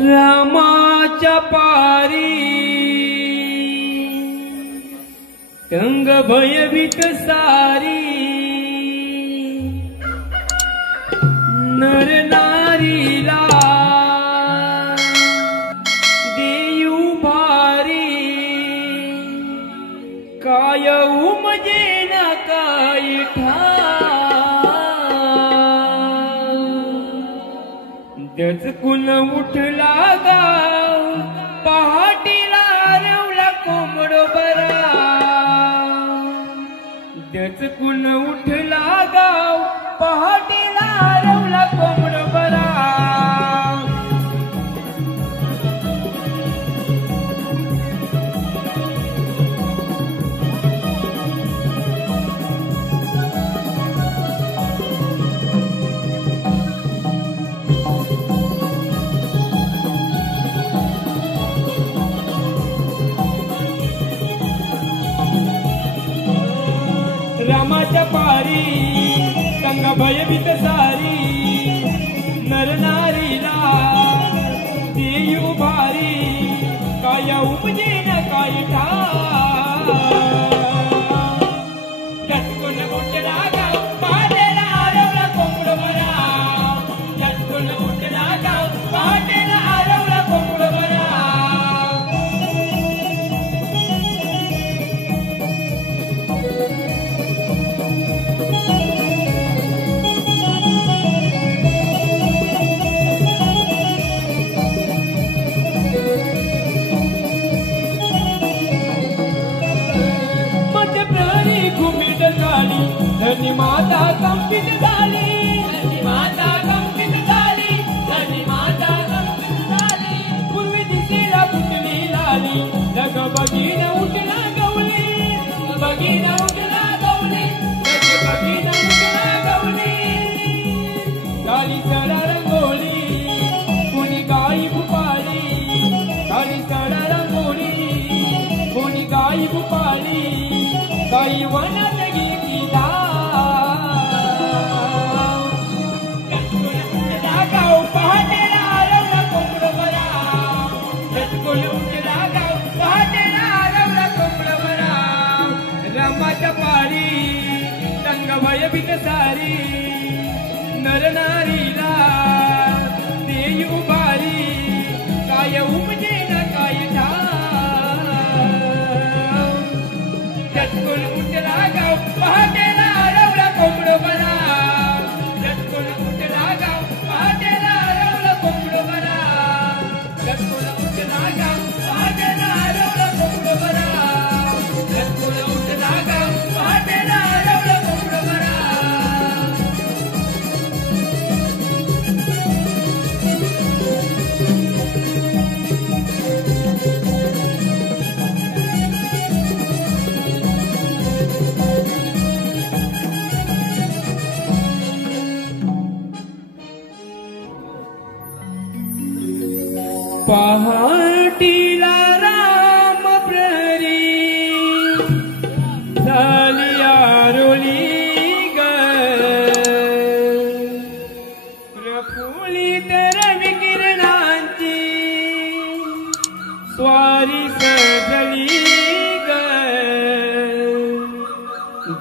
रामाच्या पारी रंग भयभीत सारी नर नारीला देऊ भारी काय उमजे ना काय दचकून उठला गाव पहाटीला रवला कोंबड बरा दचकून उठला गाव पहाटीला रवला कोंबड बरा रामाच्या पारी संग भयभीत सारी नर नारीला देऊ भारी काय उपजे न काय चटकून उठला गाव पहाटेला आरवला कोंबड बरा चटकून उठला गाव पहाटेला आरवला कोंबड बरा धनी माता कंपित झाली धनी माता कंपित झाली धनी माता कंपित झाली पूर्वी दिसेला फुटली लाली जग बगीन उठला गवली बगीन उठला गवली जग बगीन उठला गवली गाली सडा रंगोली कोणी गाई भुपाली गाली सडा रंगोली कोणी गाई भुपाली गाई वनात गेली रामाच्या पारी संग भयभीत सारी नर नारीला देऊ भारी काय उपजे न काय चटकून उठला गाव पहाटेला आरवला कोंबड बरा चटकून उठला गाव पहाटेला आरवला कोंबड बरा चटकून उठला गाव पहाटेला आरवला कोंबड बरा चटकून उठला गाव पहाटेला आरवला कोंबड बरा पहाटीला राम प्रहरी झाली आरोली ग प्रफुल्लित रवी किरणांची स्वारी सजली ग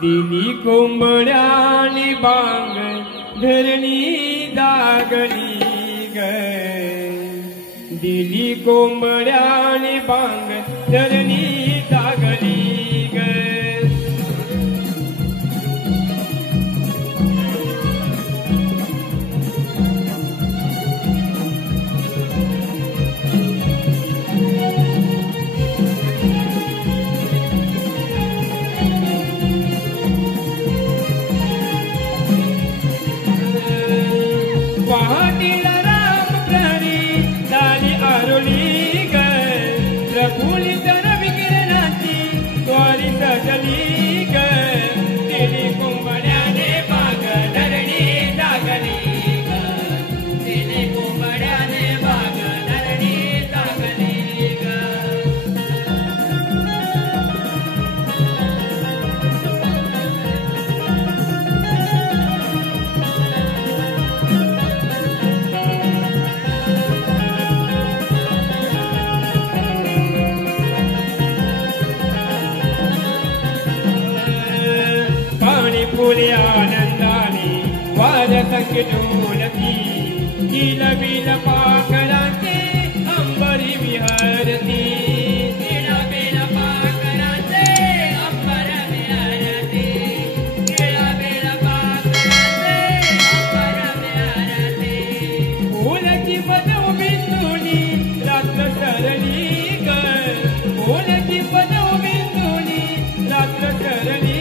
दिली कोंबड्यानी बांग धरणी दागली ग दिली कोंबड्यानी बांग धरणी दागली ग पहाटीला राम प्रहरी झाली आरोली ग प्रफुल्लित रवी के ढोलकी गिल बिल पाखरांचे अंबरी विहरती गिल बिल पाखरांचे अंबर विहरती गिल बिल पाखरांचे अंबर विहरती ओलकी पदव बिंदुनी रात्र सरली ग ओलकी पदव बिंदुनी रात्र सरली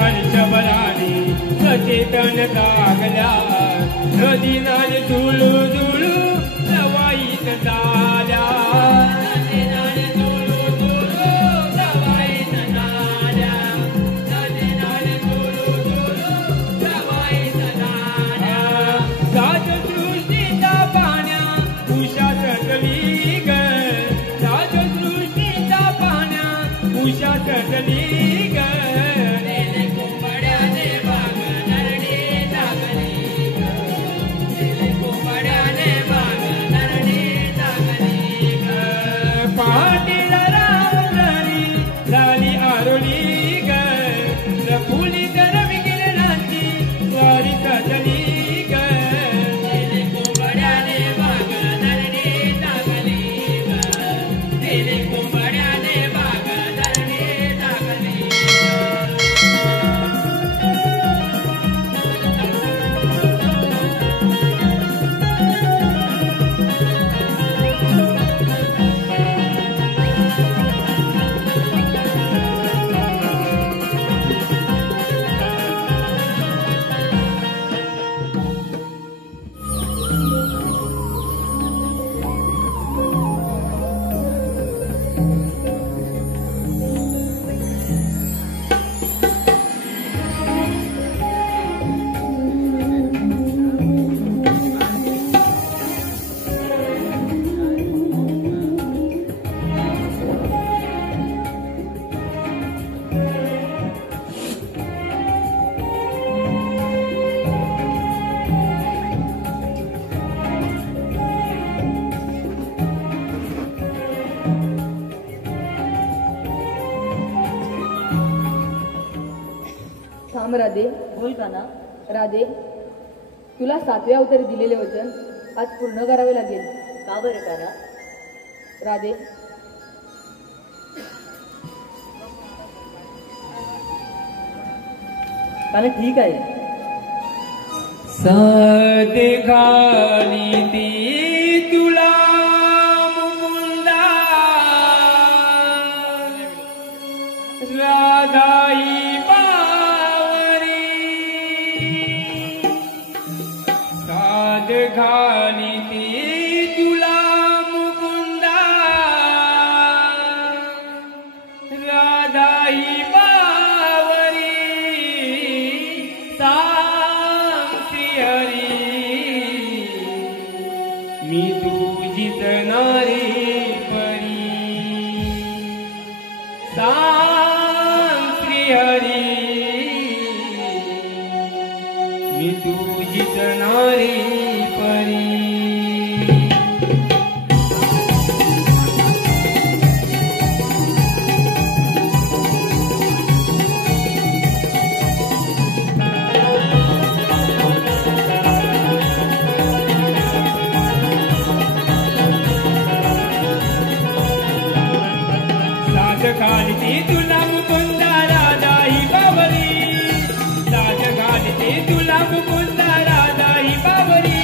हर्ष बलानी सचेतन कागल्या नदी नाले झुळू झुळू लवाईत झाल्या नदी नाले झुळू झुळू लवाईत झाल्या नदी नाले झुळू झुळू लवाईत झाल्या सात सृष्टीचा पाण्या उषा सटली ग सात सृष्टीचा पाण्या उषा सटली ग राधे बोल का ना राधे तुला 7व्या अवतारी दिलेले वचन आज पूर्ण करावे लागेल का बरं का ना राधे काना ठीक आहे साथ घाली ती तुला मुकुंदा राधाई घाली ती तुला मुकुंदा राधाई बावरी सांगती हरी मी तुझीच नारी परी सांगती हरी मी तुझीच नारी घालती तुला मुकुंदा राधाई बावरी साज घालती तुला मुकुंदा राधाई बावरी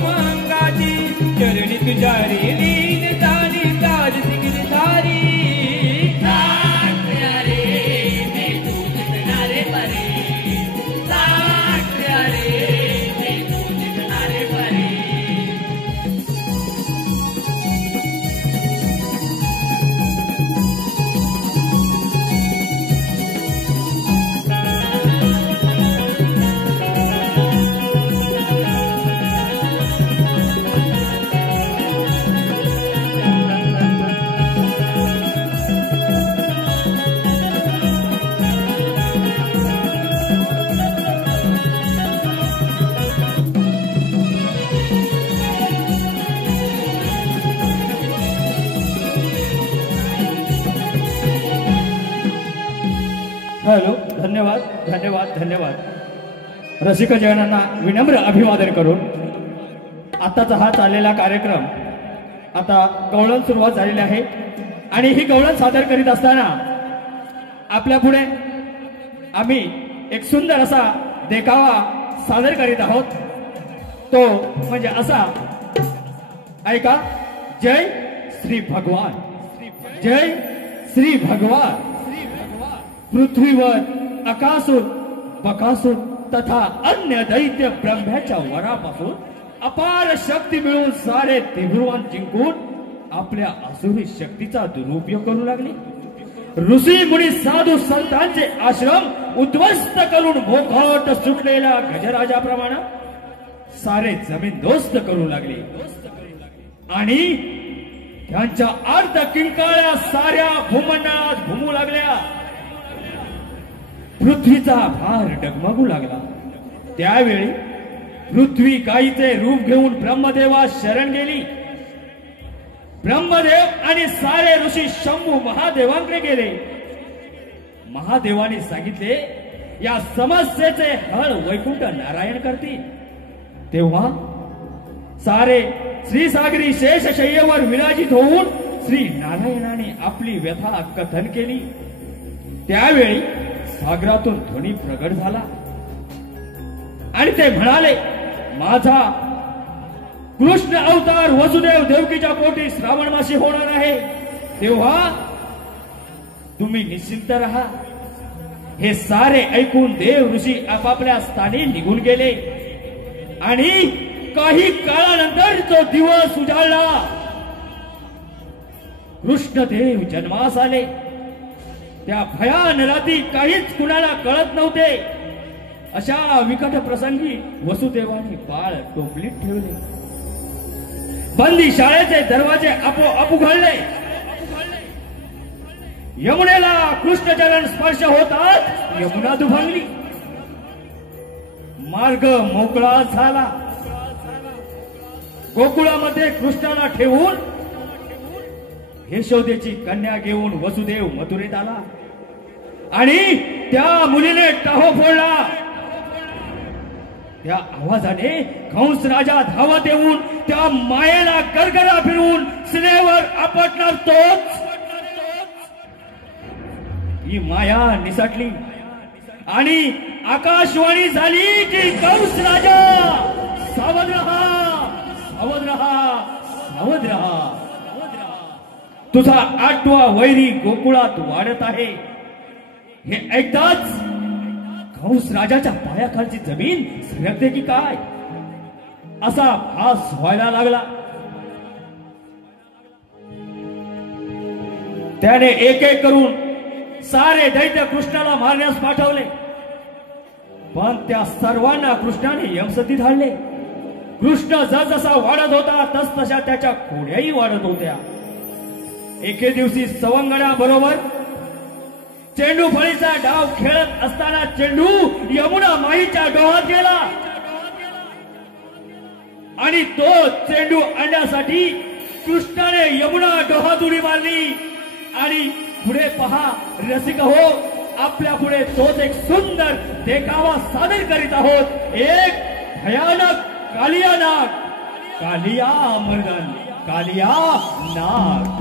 मंगाची चरणी तुझ्या रे लीन झाली ताज सिंगली धारी हॅलो, धन्यवाद धन्यवाद धन्यवाद. रसिक जनांना विनम्र अभिवादन करून आताचा हा चाललेला कार्यक्रम आता गवळण सुरुवात झालेली आहे आणि ही गवळण सादर करीत असताना आपल्या पुढे आम्ही एक सुंदर असा देखावा सादर करीत आहोत. तो म्हणजे असा, ऐका. जय श्री भगवान, जय श्री भगवान. पृथ्वीवर अकासूर बकासूर तथा अन्य दैत्य ब्रह्म्याच्या वरापासून अपार शक्ती मिळून सारे त्रिभुवन जिंकून आपल्या आसुरी शक्तीचा दुरुपयोग करू लागले. ऋषी मुनी साधू संतांचे आश्रम उद्ध्वस्त करून मोकाट सुटलेल्या गजराजाप्रमाणे सारे जमीनदोस्त करू लागले आणि त्यांच्या अर्ध किंकाळ्या साऱ्या भूमंडळात घुमू लागल्या. पृथ्वीचा भार डगमगू लागला. त्यावेळी पृथ्वी गायीचे रूप घेऊन ब्रह्मदेवास शरण गेली. ब्रह्मदेव आणि सारे ऋषी शंभू महादेवांकडे गेले. महादेवाने सांगितले, या समस्येचे हळ वैकुंठ नारायण करतील. तेव्हा सारे श्रीसागरी शेषशय्येवर विराजित होऊन श्री नारायणाने आपली व्यथा कथन केली. त्यावेळी सागरातून ध्वनी प्रगट झाला आणि ते म्हणाले, माझा कृष्ण अवतार वसुदेव देवकीच्या पोटी श्रावण मासी होणार आहे. तेव्हा तुम्ही निश्चिंत राहा. हे सारे ऐकून देव ऋषी आपापल्या स्थानी निघून गेले आणि काही काळानंतर तो दिवस उजाडला. कृष्णदेव जन्मास आले. त्या भयान रात्री काहीच कुणाला कळत नव्हते. अशा विकट प्रसंगी वसुदेवाने बाळ टोपलीत ठेवले. बंदी शाळेचे दरवाजे आपोआप उघडले. यमुनेला कृष्णचरण स्पर्श होताच यमुना दुभांगली. मार्ग मोकळा झाला. गोकुळामध्ये कृष्णाला ठेवून यशोदेची कन्या घेऊन वसुदेव मथुरेत आला आणि त्या मुलीने टाहो फोडला. त्या आवाजाने कंस राजा धावत येऊन त्या मायेला गरगरा फिरवून सिनेवर आपटणार तोच. ही माया निसटली आणि आकाशवाणी झाली की कंस राजा सावध रहा, सावध रहा, सावध रहा. तुझा 8वा वैरी गोकुळात वाढत आहे. हे ऐकताच कंस राजाच्या पायाखालची जमीन सरकते की काय असा भास व्हायला लागला. त्याने एक एक करून सारे दैत्य कृष्णाला मारण्यास पाठवले, पण त्या सर्वांना कृष्णाने यमसती धाडले. कृष्ण जसजसा वाढत होता तसतशा त्याच्या खोड्याही वाढत होत्या. एके दिवशी सवंगड्या बरोबर चेंडू फळीचा डाव खेळत असताना चेंडू यमुना माईच्या डोहात गेला आणि तो चेंडू आणण्यासाठी कृष्णाने यमुना डोहात उडी मारली. आणि पुढे पहा रसिक हो, आपल्या पुढे तोच एक सुंदर देखावा सादर करीत आहोत. एक भयानक कालिया नाग, कालिया मर्दन, कालिया नाग.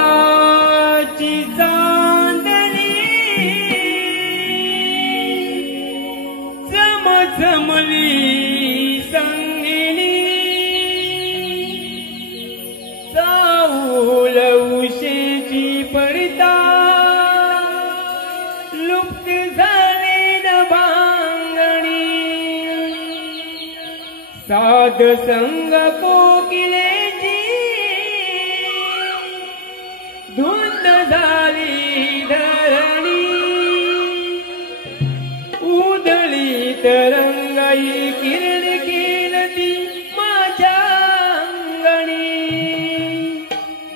शुक्राची चांदणी चमचमली संगिणी चाऊल उशेची पडता लुप्त झाली न भांगणी साध संग कोकिलेची धुंद झाली धरणी उधळी तरंगाई किरण केलती माझ्या अंगणी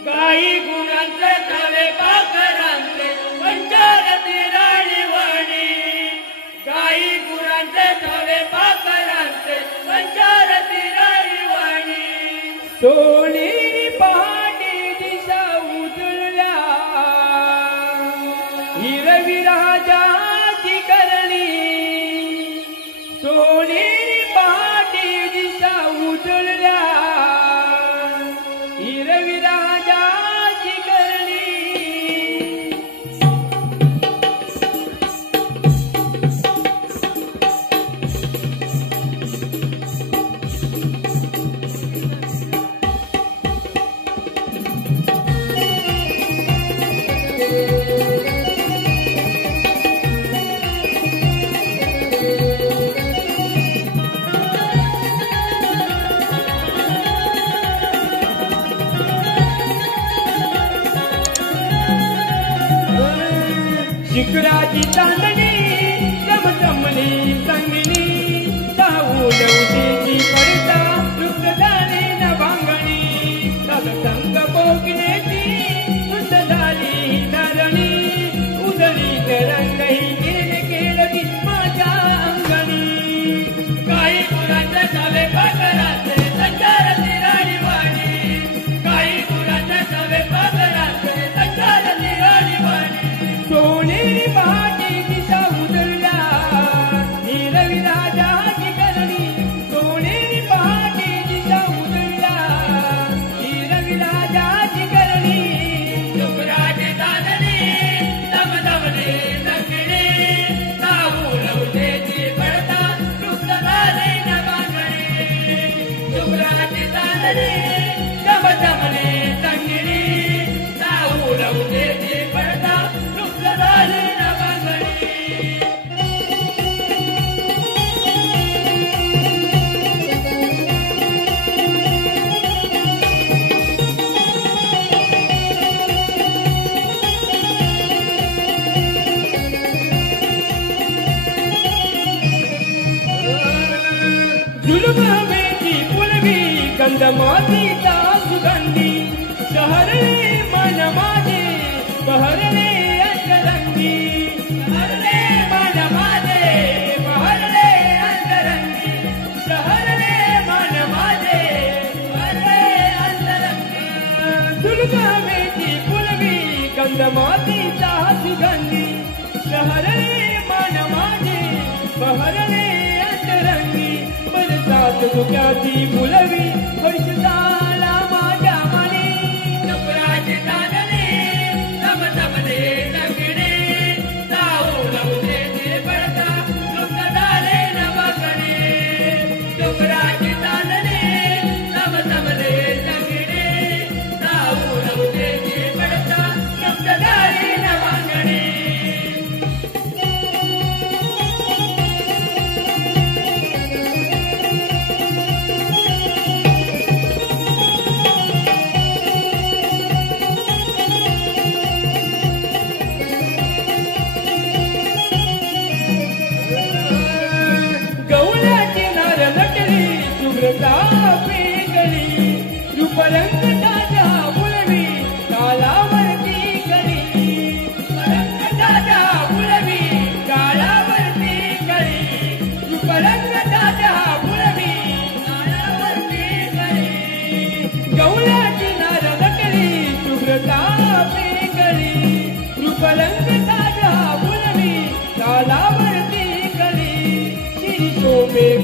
गाई गुणांचे झाले पाखरांचे पंचारती राणीवाणी गाई गुणांचे झाले पाखरांचे पंचारती राणीवाणी सोनेरी पहाटे दिशा उजळल्या हिरवी राजाची करणी सोनेरी पहाटे दिशा उजळल्या हिरवी राजाची करणी शुक्राची चांदणी चमचमली संगिनी चाऊल उशेची पडता लुप्त झाली न भांगणी सत्संग कोकिलेची धुंद झाली धरणी उधळी तरंगई किरण केलती माझ्या अंगणी काही गुणांचे झाले पाखरांचे संचारती राणीवाणी काही गुणांचे झाले पाखरांचे संचारती राणीवाणी सोनेरी पहाटे दिशा उजळल्या हिरवी राजाची करणी सोनेरी पहाटे दिशा उजळल्या हिरवी राजाची करणी शुक्राची चांदणी दमदमली संगिणी चाऊल उशेची पडता लुप्त झाली न भांगणी शुक्राची चांदणी दमदमली संगिणी चाऊल उशेची पडता लुप्त झाली न भांगणी जुलूम हवेची पुलवी गंध मातीचा सुगंधी शहरले मन माझे बहरले अंतरंगी शहरले मन माझे बहरले अंतरंगी शहरले मन माझे बहरले अंतरंगी जुलूम हवेची पुलवी गंध मातीचा सुगंधी शहरले मन माझे बहरले अंतरंगी बरसात धुक्याची फुलवी हर्ष झाला माझ्या मनी शुक्राची चांदणी दमदमले संगिणी चाऊल उशेची पडता लुप्त झाले न भांगणी शुक्राची चांदणी दमदमले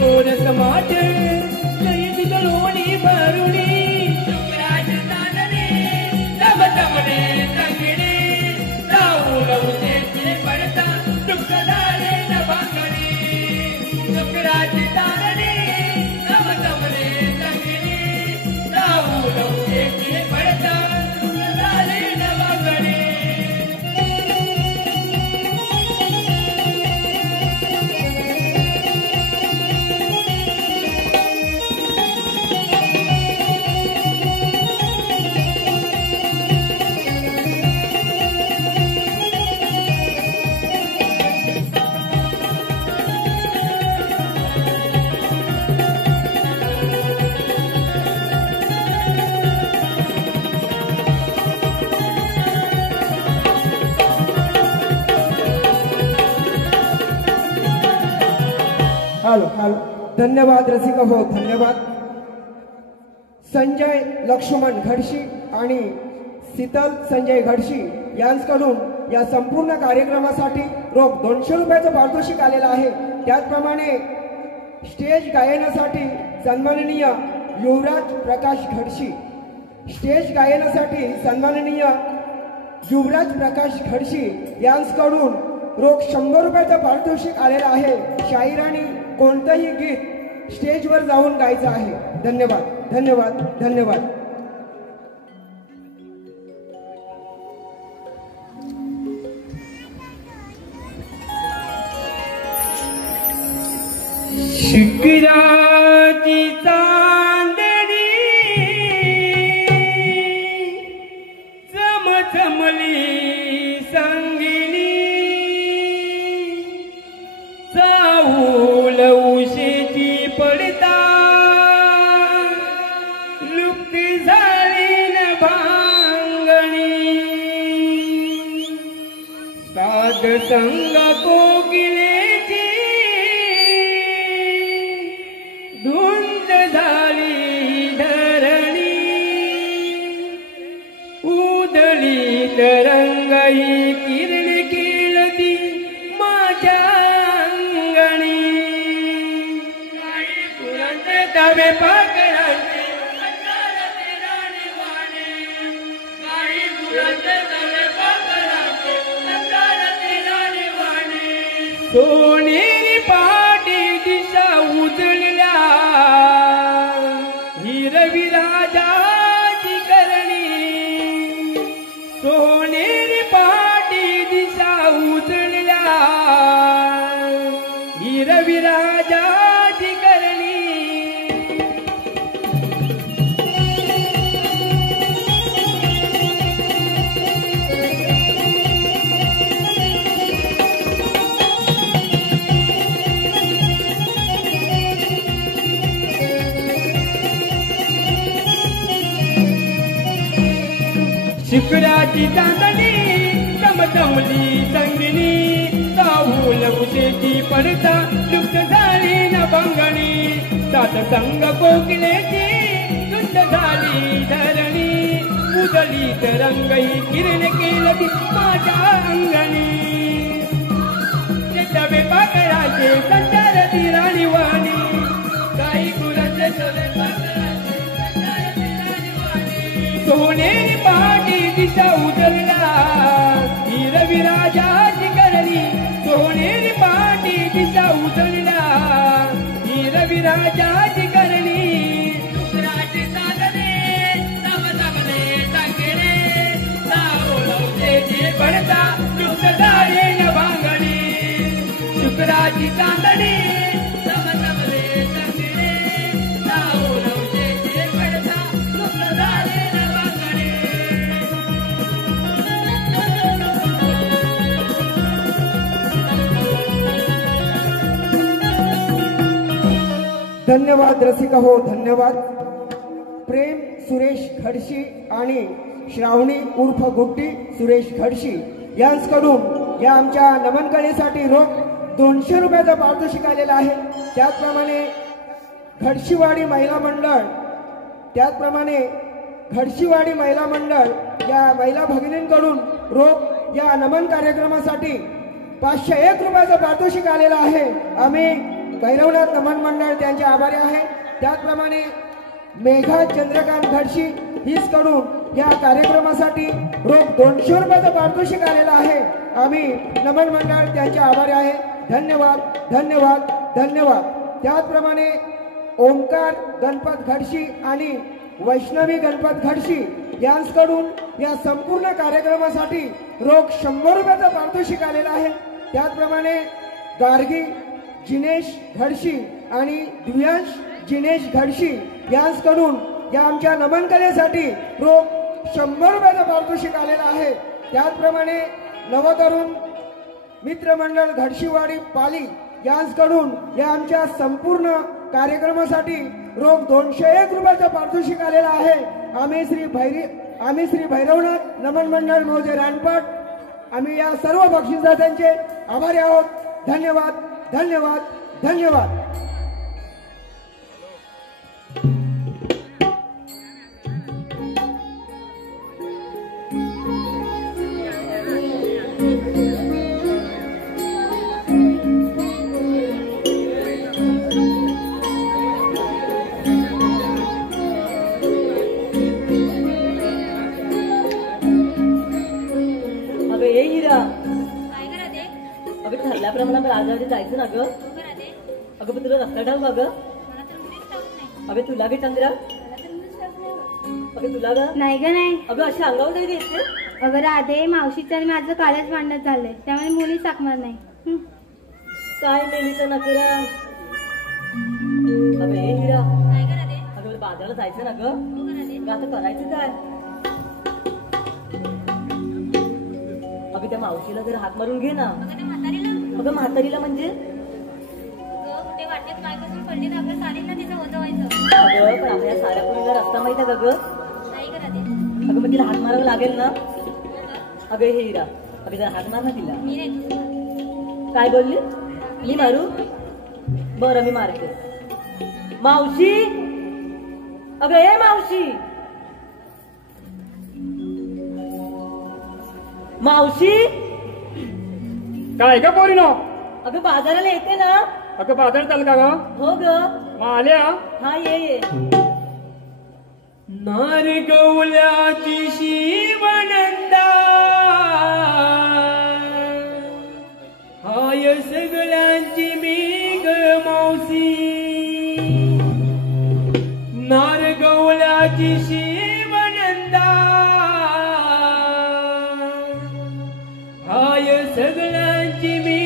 गोरस माठ लई दुधळोणी भरुणी शुक्राज चांदणे तम तमने संगणे राहुल उसेचे पडता दुःख झाले न भांगणी शुक्राज चांदणे तम तमने संगणे राहुल उसेचे पडता दुःख झाले न भांगणी हॅलो हॅलो धन्यवाद रसिका हो धन्यवाद. संजय लक्ष्मण घडशी आणि शीतल संजय घडशी यांच्याकडून या संपूर्ण कार्यक्रमासाठी रोख 200 रुपयाचं पारितोषिक आलेलं आहे. त्याचप्रमाणे स्टेज गायनासाठी सन्माननीय युवराज प्रकाश घडशी स्टेज गायनासाठी सन्माननीय युवराज प्रकाश घडशी यांच्याकडून रोख 100 रुपयाचं पारितोषिक आलेलं आहे. शाहिराने कोणतंही गीत स्टेजवर जाऊन गायचं आहे. धन्यवाद धन्यवाद धन्यवाद. शुक्राची चांदणी चमचमली संगिनी चाहूल उशेची पडता लुप्त झाली न भांगणी साध संग कोकिलेची धुंद झाली धरणी उधळी तरंगाई किरण केलती माझ्या अंगणी काही पुरांचे दावे पाकरांचे अंधाराचे राणीवाणे काही पुरांचे दावे पाकरांचे अंधाराचे राणीवाणे सोनेरी पहाटे दिशा उजळल्या हिरवी राजाची करणी सोनेरी पहाटे दिशा उजळल्या हिरवी राजाची करणी शुक्राची चांदणी चमचमली संगिनी चाहूल उशेची पडता दुःख झाली न भांगणी सात संग कोकिलेची धुंद झाली धरणी उजळी तरंगई किरण केलती माझ्या अंगणी डबे पाकराचे संचारती राणीवाणी काही गुरांचे सवे सोनेरी पहाटे दिशा उजळल्या हिरवी राजाची करणी सोनेरी पहाटे दिशा उजळल्या हिरवी राजाची करणी शुक्राची चांदणे तमतमने संगणे चाहूल उशेची पडता दुःख झाले न भांगणी शुक्राची चांदणी तमतमने संगणे चाहूल उशेची पडता दुःख झाले न भांगणी धन्यवाद रसिका हो धन्यवाद. प्रेम सुरेश खडशी आणि श्रावणी उर्फ गुड्डी सुरेश खडशी यांच्याकडून या आमच्या नमन कलेसाठी रोख 200 रुपयाचं पारितोषिक आलेलं आहे. त्याचप्रमाणे घडशीवाडी महिला मंडळ या महिला भगिनींकडून रोख या नमन कार्यक्रमासाठी 501 रुपयाचं पारितोषिक आलेलं आहे. आम्ही भैरवनाथ नमन मंडळ त्यांचे आभारी आहे. त्याचप्रमाणे मेघा चंद्रकांत घडशी हीच कडून या कार्यक्रमासाठी रोख 200 रुपयाचं पारितोषिक आलेलं आहे. आम्ही नमन मंडळ त्यांचे आभारी आहे. धन्यवाद धन्यवाद धन्यवाद. त्याचप्रमाणे ओमकार गणपत घडशी आणि वैष्णवी गणपत घडशी यांच्याकडून या संपूर्ण कार्यक्रमासाठी रोख 100 रुपयाचं पारितोषिक आलेलं आहे. त्याचप्रमाणे गार्गी जिनेश घडशी आणि दिव्यांश जिनेश घडशी यांच्याकडून या आमच्या नमन कलेसाठी रोख 100 रुपयाचं पारितोषिक आलेलं आहे. त्याचप्रमाणे नवतरुण मित्रमंडळ घडशीवाडी पाली यांच्याकडून या आमच्या संपूर्ण कार्यक्रमासाठी रोख 201 रुपयाचं पारितोषिक आलेलं आहे. आम्ही श्री भैरवनाथ नमन मंडळ महोदय रानपाट आम्ही या सर्व बक्षिसदात्यांचे आभारी आहोत. धन्यवाद धन्यवाद धन्यवाद. ठरल्याप्रमाणे राजाकडे जायचं ना ग. अगं पण तुला रस्ता ठाऊ का ग. अगं तुला गे चंद्रा. अगं तुला ग नाही ग नाही. अगं अशी अंगावर तरी येते. अगं राधे मावशीचं आणि माझं कालच भांडण झालंय त्यामुळे मुली साकणार नाही. काय मेलीचं नकरा. अगं हे हिरा अगं बाजाराला जायचं ना ग. आता करायचं काय. अगं त्या मावशीला जर हात मारून घे ना. अगं म्हातारीला म्हणजे अगं पण आपल्या साऱ्या पुरीला रस्ता माहिती आहे का ग. अगं मग तिला हात मारावं लागेल ना. अगं हे हिरा अगं जरा हात मार ना तिला. काय बोलली. मी मारू. बरं मी मारते. मावशी अगं हे मावशी. मावशी काय का पोरीनो. अगं बाजाराला येते ना. अगं बाजार चाल का ग. हो ग. मग आल्या. हा ये. नारगवल्याची शिवनंदा हाय सगळ्यांची मी ग मावशी. नारगवल्याची शिवनंदा हाय सगळ्यांची मी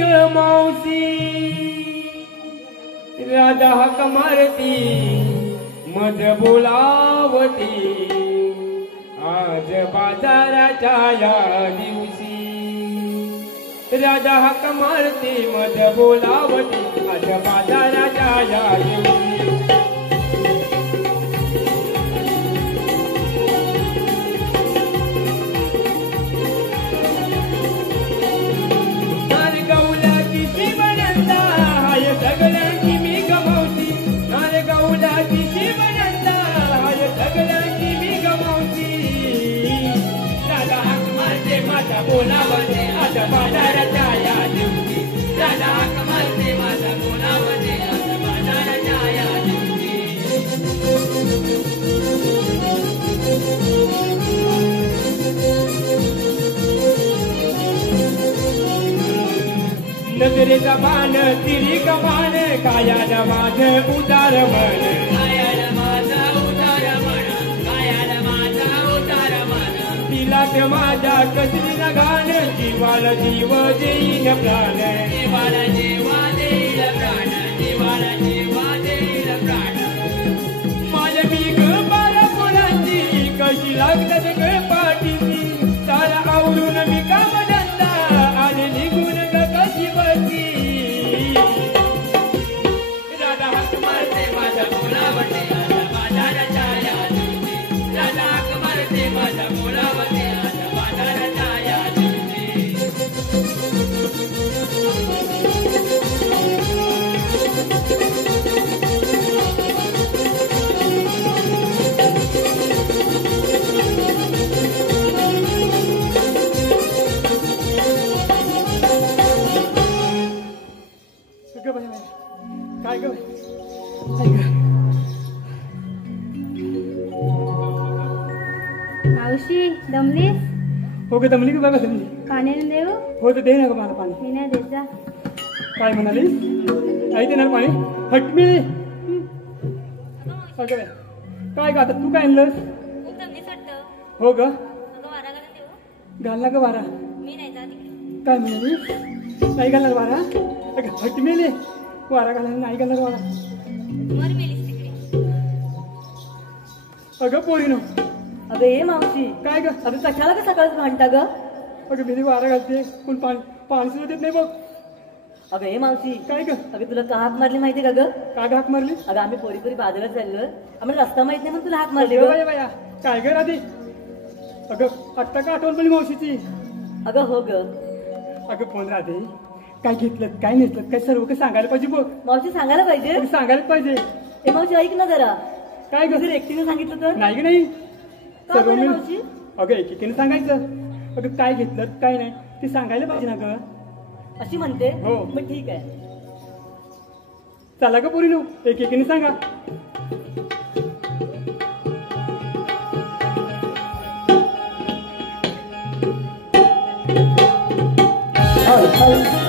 ग मावशी. राधा हाक मारती मज बोलावती आज बाजाराच्या या दिवशी. राधा हाक मारती मज बोलावती आज बाजाराच्या या दिवशी. नारगवल्याची शिवनंदा हाय सगळ्यांची मी गमावती. नारगवल्याची शिवनंदा हाय सगळ्यांची मी गमावती. राधा हाक मारते माझा बोलावते आज बाजाराच्या या दिवशी. राधा हाक मारते माझा बोलावते आज बाजाराच्या या दिवशी. नजरेचा बाण तिरी कमान कायाला माझं उदार मन. कायाला माझा उदार मन. कायाला माझा उदार मन. तिलाच माझ्या कसरीला घाण जीवाला जीव देईन प्राण. जीवाला जीवा देईल प्राण. जीवाला जीवा देईल प्राण. माझ्या मी ग बारा मुलांची कशी लागतात ग पाठीची. सारा आवरून मी काम धंदा आणि निघून ग कशी बसती. राधा हाक मारते माझ्या बोलावते आज बाजाराच्या या दिवशी. राधा हाक मारते माझ्या बोलावते आज बाजाराच्या या दिवशी. मावशी दमलीस हो ग दमली की बघा दमली पाण्याने देऊ हो तर दे ना ग मला पाणी मी नाही देत जा काय म्हणाली आई देणार पाणी हटमी अगं बाई, काय ग आता तू काय आणलंस खूप दमलीस वाटतं. हो ग अगं वारा घालून देऊ? घाल ना ग वारा मी नाही जा तिकडे. काय म्हणाली नाही घालणार वारा अगं हटमेले वारा घालायला नाही घालणार वारा मर मेलीस तिकडे. अगं पोरीनो अगं ये मावशी काय ग अगं कशाला का सकाळच भांडता ग अगं मी वारा घालते पण पाणी सुद्धा देत नाही बघ अगं ये मावशी काय ग अगं तुला का हाक मारली माहिती का ग का हाक मारली अगं आम्ही पोरी पोरी बाजारात चाललोय आम्हाला रस्ता माहित नाही म्हणून तुला हाक मारली अगं ग बाया बाया काय ग राधी अगं आत्ता का आठवण पडली मावशीची अगं हो ग अगं फोन राधे काय घेतलं काय नेसलं काय सर्व काही सांगायला पाहिजे बघ मावशी सांगायला पाहिजे तू सांगायलाच पाहिजे ए मावशी ऐक ना जरा काय ग जर एकटीने सांगितलं तर नाही ग नाही का सर्व बरं मी मावशी अगं एकेकीने सांगायचं अगं काय घेतलं काय नाही ते सांगायला पाहिजे ना ग अशी म्हणते हो. मग ठीक आहे चला ग पोरीनो एकेकीने सांगा हाय, हाय.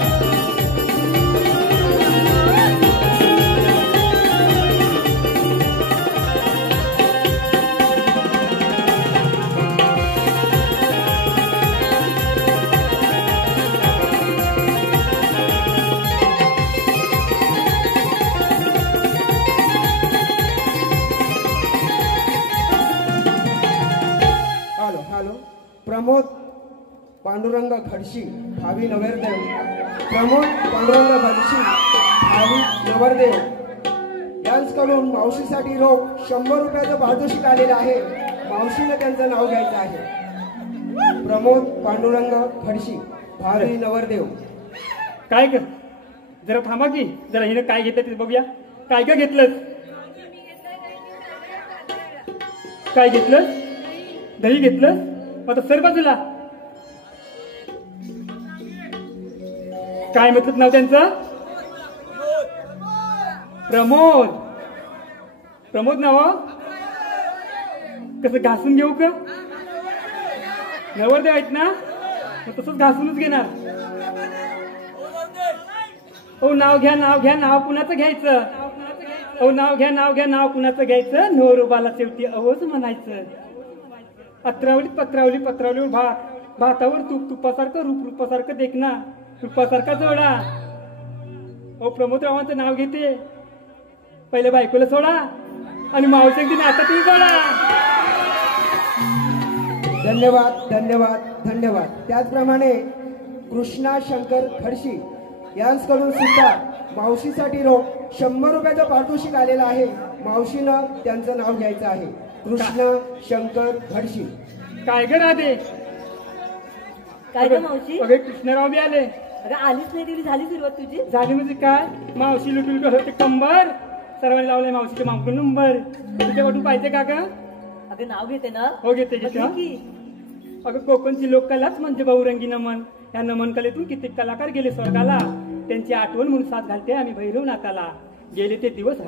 हॅलो हॅलो प्रमोद पांडुरंग खडशी भावी नवरदेव प्रमोद पांडुरंग खडशी भावी नवरदेव यांच्याकडून मावशीसाठी रोख 100 रुपयाचं पारितोषिक आलेलं आहे मावशीनं त्यांचं नाव घ्यायचं आहे प्रमोद पांडुरंग खडशी भावी नवरदेव काय ग जरा थांबा की जरा हिनं काय घेतलं ते बघूया काय काय घेतलं काय घेतलं दही घेतलं आता सर बाजूला काय म्हटलं नाव त्यांचं प्रमोद प्रमोद नाव कसं घासून घेऊ का नवरदेव आहेत ना मग तसंच घासूनच घेणार हो नाव घ्या नाव कुणाचं घ्यायचं हो नाव घ्या नाव कुणाचं घ्यायचं नवरोबाला शेवटी अवच म्हणायचं पत्रावली भातावर तुपासारखं रूपासारखं देखना रूपासारखा जोडा ओ प्रमोद रावांचं नाव घेते पहिले बायकोला सोडा आणि मावशी नाता ती जोडा धन्यवाद धन्यवाद धन्यवाद त्याचप्रमाणे कृष्णा शंकर खडशी यांच्याकडून सुद्धा मावशीसाठी रोख 100 रुपयाचं पारितोषिक आलेलं आहे मावशीनं त्यांचं नाव घ्यायचं आहे कृष्णा शंकर खडशी काय ग राधे काय ग मावशी अगं कृष्णराव बी आले अगं आलीच नाही तेवढी झाली सुरुवात तुझी झाली म्हणजे काय मावशी लुटू होते कंबर सर्वांनी लावलंय मावशीचे मागून नंबर तुझ्या वाटून पाहिजे का ग अगं नाव घेते ना हो घेते मग घेते घे हा. की. अगं कोकणची लोककलाच म्हणजे बहुरंगी नमन या नमन कलेतून कित्येक कलाकार गेले स्वर्गाला त्यांची आठवण म्हणून साथ घालते आम्ही भैरवनाथाला गेले ते दिवस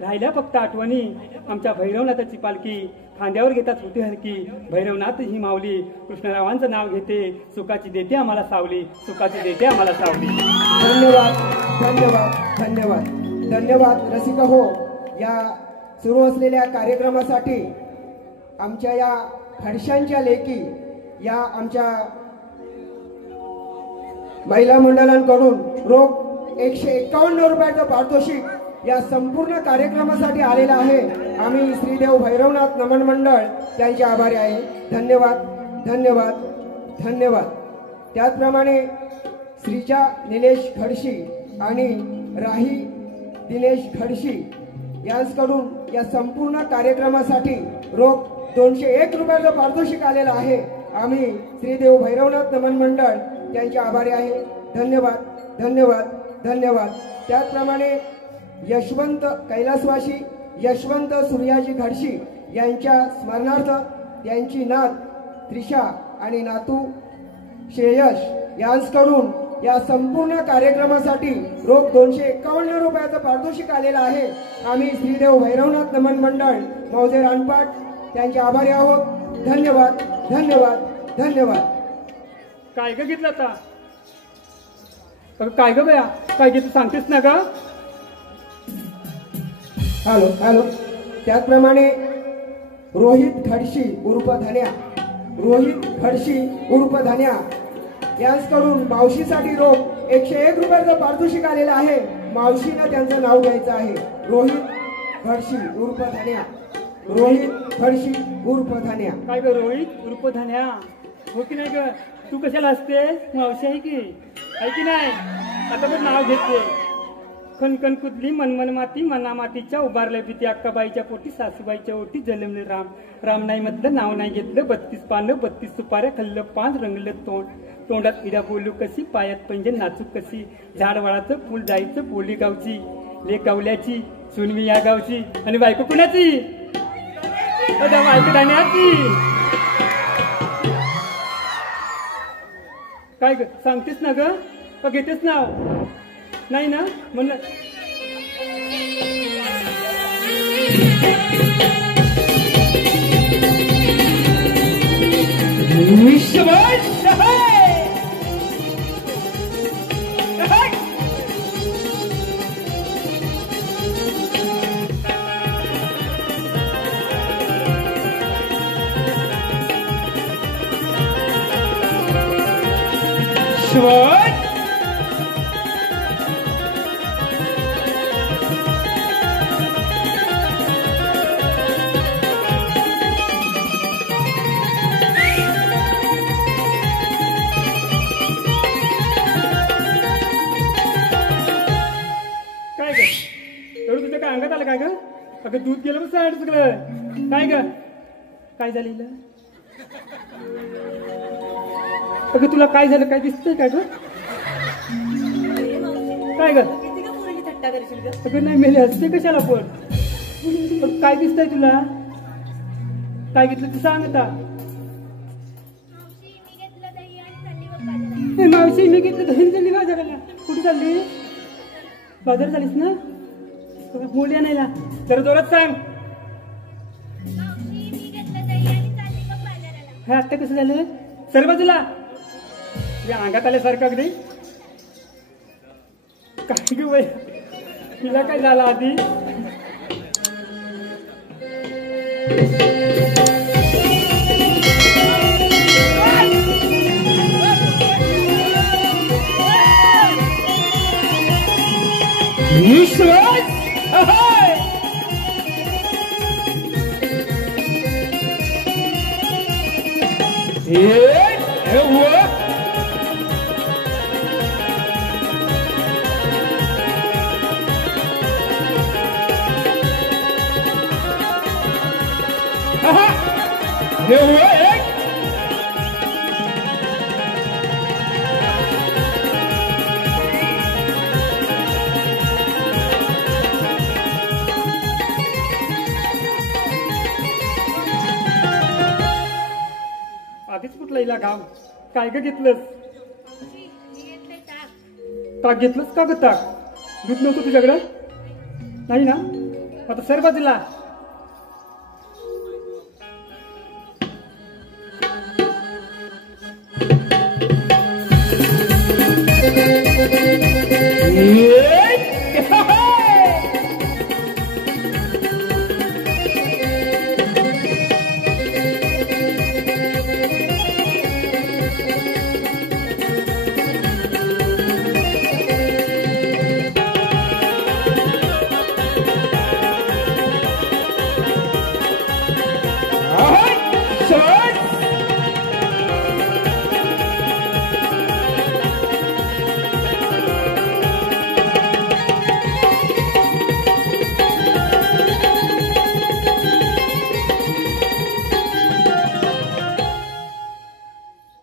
राहिल्या फक्त आठवणी आमच्या भैरवनाथाची पालखी खांद्यावर घेतात होती हलकी भैरवनाथ ही माऊली कृष्णरावांचं नाव घेते सुखाची देते आम्हाला सावली धन्यवाद धन्यवाद धन्यवाद धन्यवाद रसिका हो या सुरू असलेल्या कार्यक्रमासाठी आमच्या या खडशांच्या लेकी या आमच्या महिला मंडळांकडून रोख 151 रुपयाचं पारितोषिक या संपूर्ण कार्यक्रमासाठी आलेलं आहे आम्ही श्रीदेव भैरवनाथ नमन मंडळ त्यांचे आभारी आहे धन्यवाद धन्यवाद धन्यवाद त्याचप्रमाणे श्रीजा निलेश खडशी आणि राही दिनेश खडशी यांच्याकडून या संपूर्ण कार्यक्रमासाठी रोख 201 रुपयाचं पारितोषिक आलेलं आहे आम्ही श्रीदेव भैरवनाथ नमन मंडळ त्यांचे आभारी आहे धन्यवाद धन्यवाद धन्यवाद त्याचप्रमाणे यशवंत कैलासवासी यशवंत सूर्याजी खडशी यांच्या स्मरणार्थ त्यांची नात त्रिषा आणि नातू श्रेयश यांच्याकडून या संपूर्ण कार्यक्रमासाठी रोख 251 रुपयाचं पारितोषिक आलेलं आहे आम्ही श्रीदेव भैरवनाथ नमन मंडळ मौजे रानपाट त्यांचे आभारी आहोत. धन्यवाद धन्यवाद धन्यवाद. काय ग घेतलं आता? काय ग बया, काय घेतलं सांगतेस ना ग? Hello hello. त्याचप्रमाणे रोहित खडशी उर्फ धन्या, रोहित खडशी उर्फ धन्या यांच्याकडून मावशीसाठी रोख 101 रुपयाचं पारितोषिक आलेलं आहे. मावशीनं त्यांचं नाव घ्यायचं आहे. रोहित खडशी उर्फ धन्या, रोहित खडशी उर्फ धन्या. काय ग रोहित उर्फ धन्या, हो की नाही ग? तू कशाला असते? मावशी आहे की नाही? आता पण नाव घेते. खनखन कुदली मनमन माती मना मातीच्या उभारल्या भीती अक्काबाईच्या पोटी सासूबाईच्या ओटी जन्मले राम. राम नाही म्हटलं नाव नाही घेतलं. 32 पानं 32 सुपाऱ्या खाल्लं पान रंगलं तोंड. तोंडात इडा बोलू कशी पायात पंजन नाचू कशी. झाड वळाचं फुल जायचं पोली गावची लेक गावल्याची सुनवी या गावची आणि बायको कुणाची? बायको धान्याची. काय ग सांगतेस ना ग का घेतेस नाव? नाही ना म्हणलं. काय ग? अगं दूध गेलं बस सगळं. काय ग काय झालेलं? अगं तुला काय झालं? काय दिसतंय काय ग? काय ग? अगं नाही मेले हसते कशाला पण? काय दिसतंय तुला? काय घेतलं तू सांग आता. मावशी मी घेतलं दही चालली बाजाराला. कुठे चालली? बाजार चालीस ना? बोलया नाही जरा जोरात सांग. हे आता कसं झालं? सर बाजूला या अंगात आल्यासारखं अगदी. काय ग बाई तिला काय झालं आधी? आधीच कुठला इला गाव. काय ग घेतलंस? ताक घेतलंस का ग? ताक दूध नव्हतं तुझ्याकडं? नाही ना? आता सर बाजूला.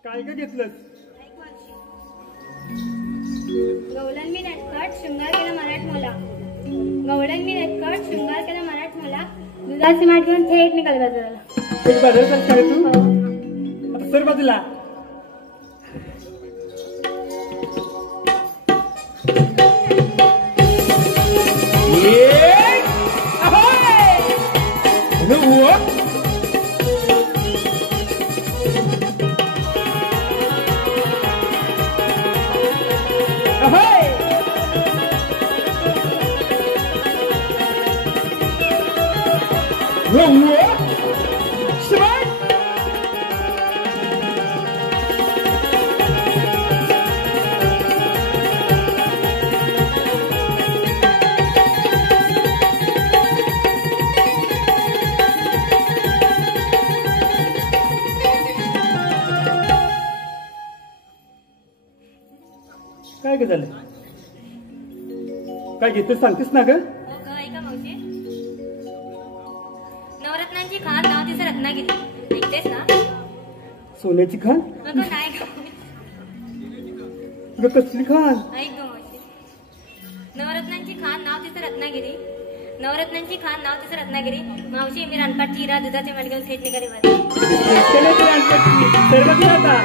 काय ग घेतलंस? गवळण मी नटखट शृंगार केला मराठमोला. गवळण मी नटखट शृंगार केला मराठमोला. दुधाची माठ घेऊन थेट निघाल बाजाराला. बाजार काय तू? आता सर बाजूला. शिवाय काय ग झालं काय घेतलं सांगतेस ना ग हो ग ऐका मावशी नवरत्नांची खान नाव तिचं रत्नागिरी ऐकतेस ना सोन्याची खान अगं नाही ग ग कसली खान ऐक ग मावशी नवरत्नांची खान नाव तिचं रत्नागिरी नवरत्नांची खान नाव तिचं रत्नागिरी मावशी मी रानपाटची हिरा दुधाचे मडग्यावर खेटणे करे सर्व आता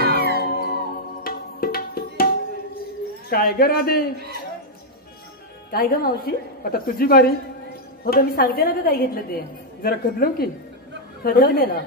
काय ग राधे काय ग मावशी आता तुझी बारी हो ग मी सांगते ना ग काय घेतलं ते जरा खदलव की खरवले ना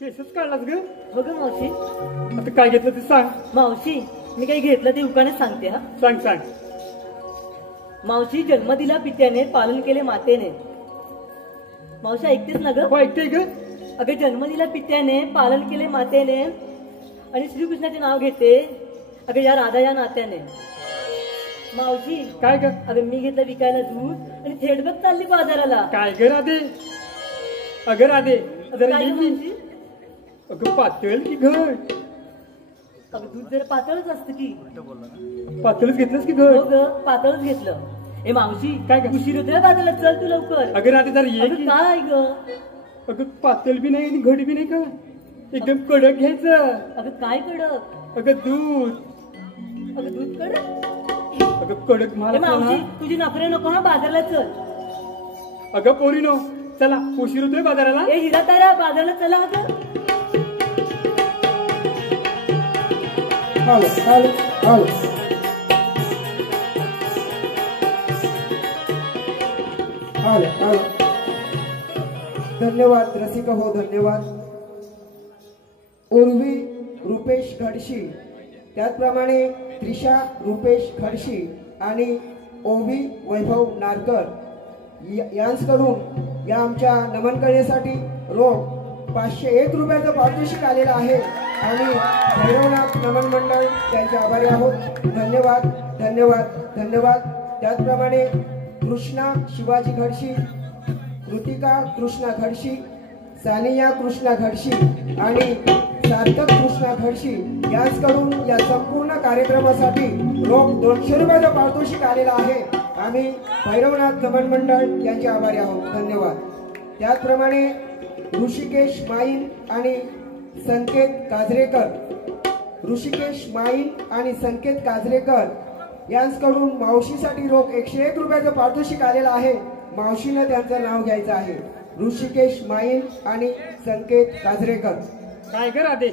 केसच काढलास ग हो ग मावशी आता काय घेतलं ते सांग मावशी मी काही घेतलं ते उकानेच सांगते हा सांग सांग मावशी जन्म दिला पित्याने पालन केले मातेने मावशी ऐकतेस ना ग हो ऐकते ग अगं जन्म दिला पित्याने पालन केले मातेने आणि श्रीकृष्णाचे नाव घेते अगं या राधा या नात्याने मावशी काय ग अगं मी घेतलं विकायला दूध आणि थेट बघ चालली बाजाराला काय ग राधे अगं राधे जरा काय ग ये की. मावशी? अगं पातळ की घट अगं दूध जरा पातळच असतं की पातळच घेतलंस की हो घट ग पातळच घेतलं ए मावशी काय ग? उशीर होतोय बाजाराला चल तू लवकर अगं राधे जरा ये अगं की काय ग अगं पातळ बी नाही आणि घट बी नाही का एकदम कडक घ्यायचं अगं काय कडक अगं दूध अगं दूध कडक अगं कडक ए मला मावशी तुझी नखरे नको हा बाजारला चल अगं पोरीनो चला उशीर होतोय बाजाराला ए हिरा तारा बाजारला चला अगं hello hello hello hello hello धन्यवाद रसिक हो धन्यवाद उर्वी रुपेश खडशी त्याचप्रमाणे त्रिशा रुपेश खडशी आणि ओवी वैभव नारकर यांकडून या आमच्या नमन करण्यासाठी रोख 501 रुपयाचं पारितोषिक आलेलं आहे आणि भैरवनाथ नमन मंडळ त्यांचे आभारी आहोत धन्यवाद धन्यवाद धन्यवाद त्याचप्रमाणे कृष्णा शिवाजी घडशी कृतिका कृष्णा घडशी सानिया कृष्णा घडशी आणि सार्थक कृष्णा घडशी यांकडून या संपूर्ण कार्यक्रमासाठी रोख 200 रुपयाचं पारितोषिक आलेलं आहे आम्ही भैरवनाथ नमन मंडळ यांचे आभारी आहोत धन्यवाद त्याचप्रमाणे ऋषिकेश माईन आणि संकेत काजरेकर ऋषिकेश माईन आणि संकेत काजरेकर यांकडून मावशीसाठी रोख 101 रुपयाचं पारितोषिक आलेलं आहे मावशीनं त्यांचं नाव घ्यायचं आहे ऋषिकेश माईन आणि संकेत काजरेकर काय कर राधे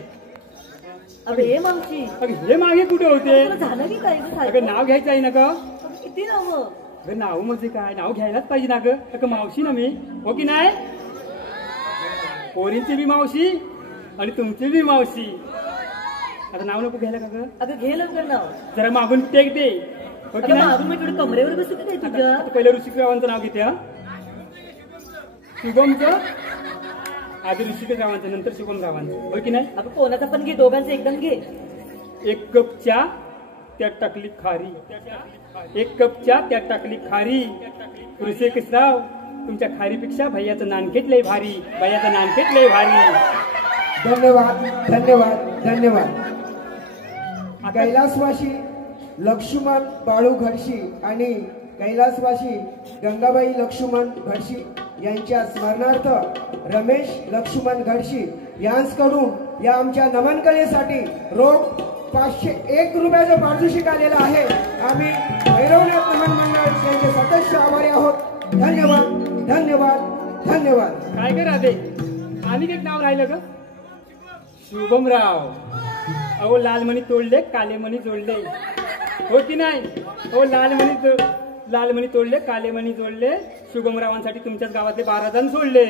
अगं हे मावशी अगं हे मागे कुठे होते तुला झालं की काय गं अगं नाव घ्यायचं आहे ना ग अगं किती नाव अगं नाव म्हणजे काय नाव घ्यायलाच पाहिजे ना ग अगं मावशी ना मी हो की नाही पोरींची बी मावशी आणि तुमची बी मावशी आता नाव नको घ्यायला का ग अगं घे लवकर नाव जरा मागून टेक दे हो की अगं नाही मागून मी थोडी कमरेवर बसते काय तुझ्या आता पहिलं ऋषिकरावांचं नाव घेते हा शुभमचं आधी ऋषिकरावांचं नंतर शुभमरावांचं हो की नाही अगं कोणाचा पण घे दोघांचं एकदम घे एक कप चहा त्यात टाकली खारी एक कप चहा त्यात टाकली खारी ऋषिकेशराव तुमच्या खारीपेक्षा भैयाचं नानकेट लय भारी भैयाचं नानकेट लय भारी धन्यवाद धन्यवाद धन्यवाद. कैलासवासी लक्ष्मण बाळू घडशी आणि कैलासवासी गंगाबाई लक्ष्मण घडशी यांच्या स्मरणार्थ रमेश लक्ष्मण घडशी यांच्याकडून या आमच्या नमन कलेसाठी रोख 501 रुपयाचं पारितोषिक आलेलं आहे. आम्ही भैरवनाथ नमन मंडळ यांचे सदस्य आभारी आहोत. धन्यवाद धन्यवाद धन्यवाद. काय करा दे आणि एक नाव राहिलं ग शुभमराव. अहो लालमणी तोडले कालेमणी जोडले हो की नाही. हो लालमणी तोडले कालेमणी जोडले शुभमरावांसाठी तुमच्याच गावातले 12 जण सोडले.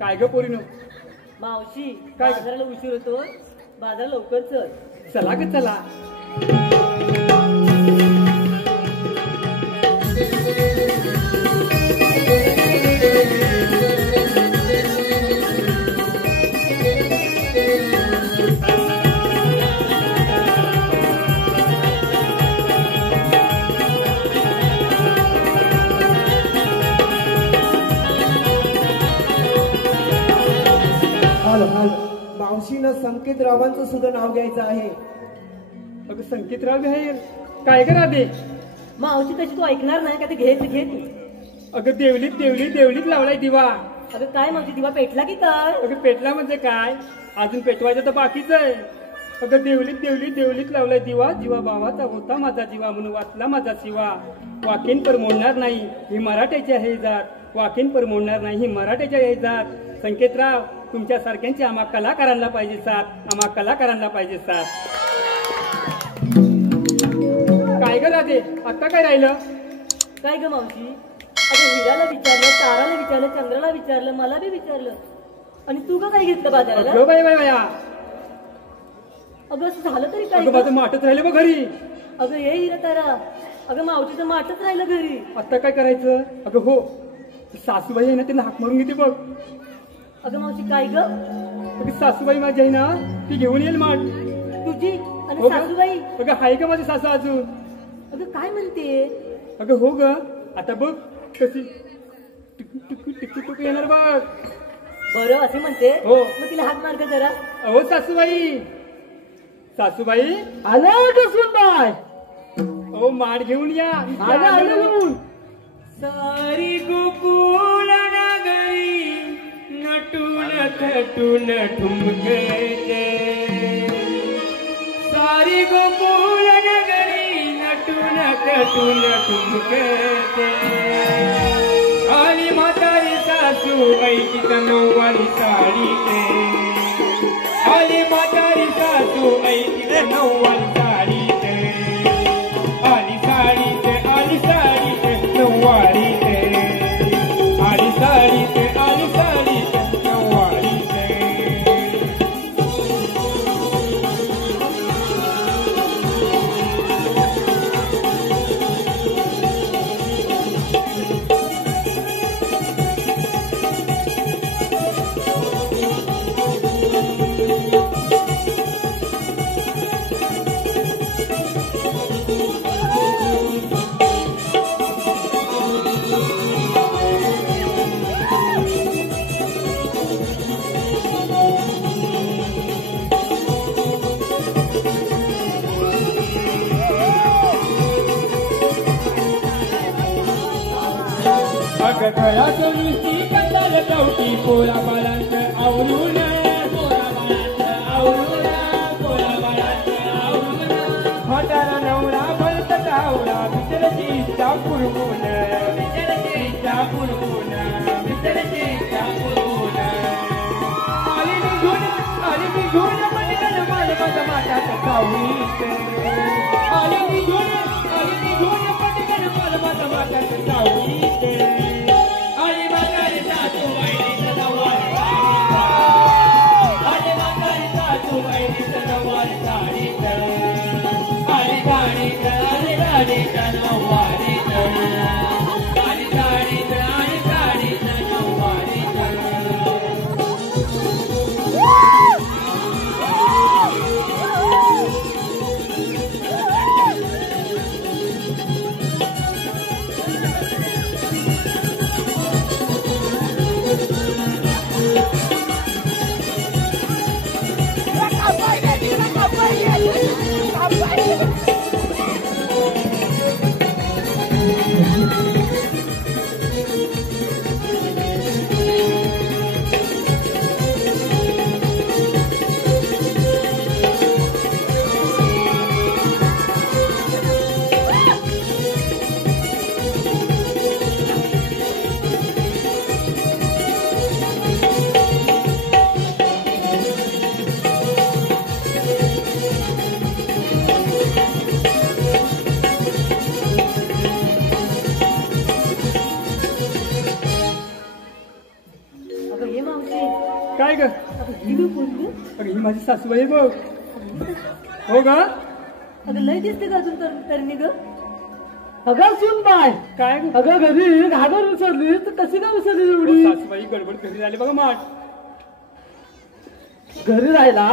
काय ग पोरीनो. मावशी काय? बाजाराला उशीर होतो, बाजार लवकर चल. चला ग चला. मावशीनं संकेतरावांचं सुद्धा नाव घ्यायचं आहे. अगं संकेतराव आहे काय करा दे. मावशी तशी तू ऐकणार नाही का? ते घे तू. अगं देवलीत लावलाय दिवा. अगं काय मावशी दिवा पेटला की काय? अगं पेटला म्हणजे काय, अजून पेटवायचं तर बाकीच आहे. अगं देवलीत लावलाय दिवा. जीवा भावाचा होता माझा जीवा म्हणून वाचला माझा शिवा. वाकेन पर मोडणार नाही ही मराठ्याची आहे जात. वाकेन पर मोडणार नाही ही मराठ्याची आहे जात. संकेतराव तुमच्या सारख्यांची आम्हा कलाकारांना पाहिजे साथ. आम्हा कलाकारांना पाहिजे साथ. काय ग राधे आता काय राहिलं. काय ग मावशी. अगं हिराला विचारलं, ताराला विचारलं, चंद्राला विचारलं, मला बी विचारलं, आणि तू का काय घेतलं बाजाराला. अगं बाई अगं असं झालं तरी काय. अगं माझं माटच राहिलं बघ घरी. अगं हे हिरा तारा. अगं मावशीचं माटच राहिलं घरी. आता काय करायचं. अगं हो सासूबाई आहे ना त्यांना हाक मारून घेते बघ. अगं मावशी काय ग. अगं सासूबाई माझी आहे ना ती घेऊन येईल माठ तुझी आणि हो सासूबाई. अगं हाय का माझी सासू अजून. अगं काय म्हणते. अगं हो ग आता बघ कशी टिकू येणार बघ. बरं असे म्हणते हो. मग तिला हाक मार का जरा. अहो सासूबाई आलं कसून बाय. अहो माठ घेऊन या. आलं सारी गोकुळ नगरी नटून थटून ठुमकते. सारी गोकुळ नगरी नटून थटून ठुमकते. आली म्हातारी सासूबाई तिथं नऊवारी साडीते. आली म्हातारी सासूबाई तिथं नऊवारी साडीते. आली साडीते आली साडीते नऊवारीते. आली साडीते आली साडीते नऊवारीते. गळ्याचं नुसती कंदाल कवटी पोळा बाळांच आवरून. म्हातारा नवरा भरत कावळा विचारची इच्छा पुरवून. आली निघून म्हणलं माझ्या माताचा सावळीत. आली निघून पटकन माझ्या माताचा सावळीत. अगं ये मावशी काय ग अगं ही मी बोलली अगं ही माझी सासूबाई बघ हो ग अगं लय दिसते का अजून तरणी ग अगं सुन बाय काय ग? अगं घरी घागर विसरली तर कशी काय विसरली एवढी सासूबाई गडबड घरी झाली बघा माठ घरी राहिला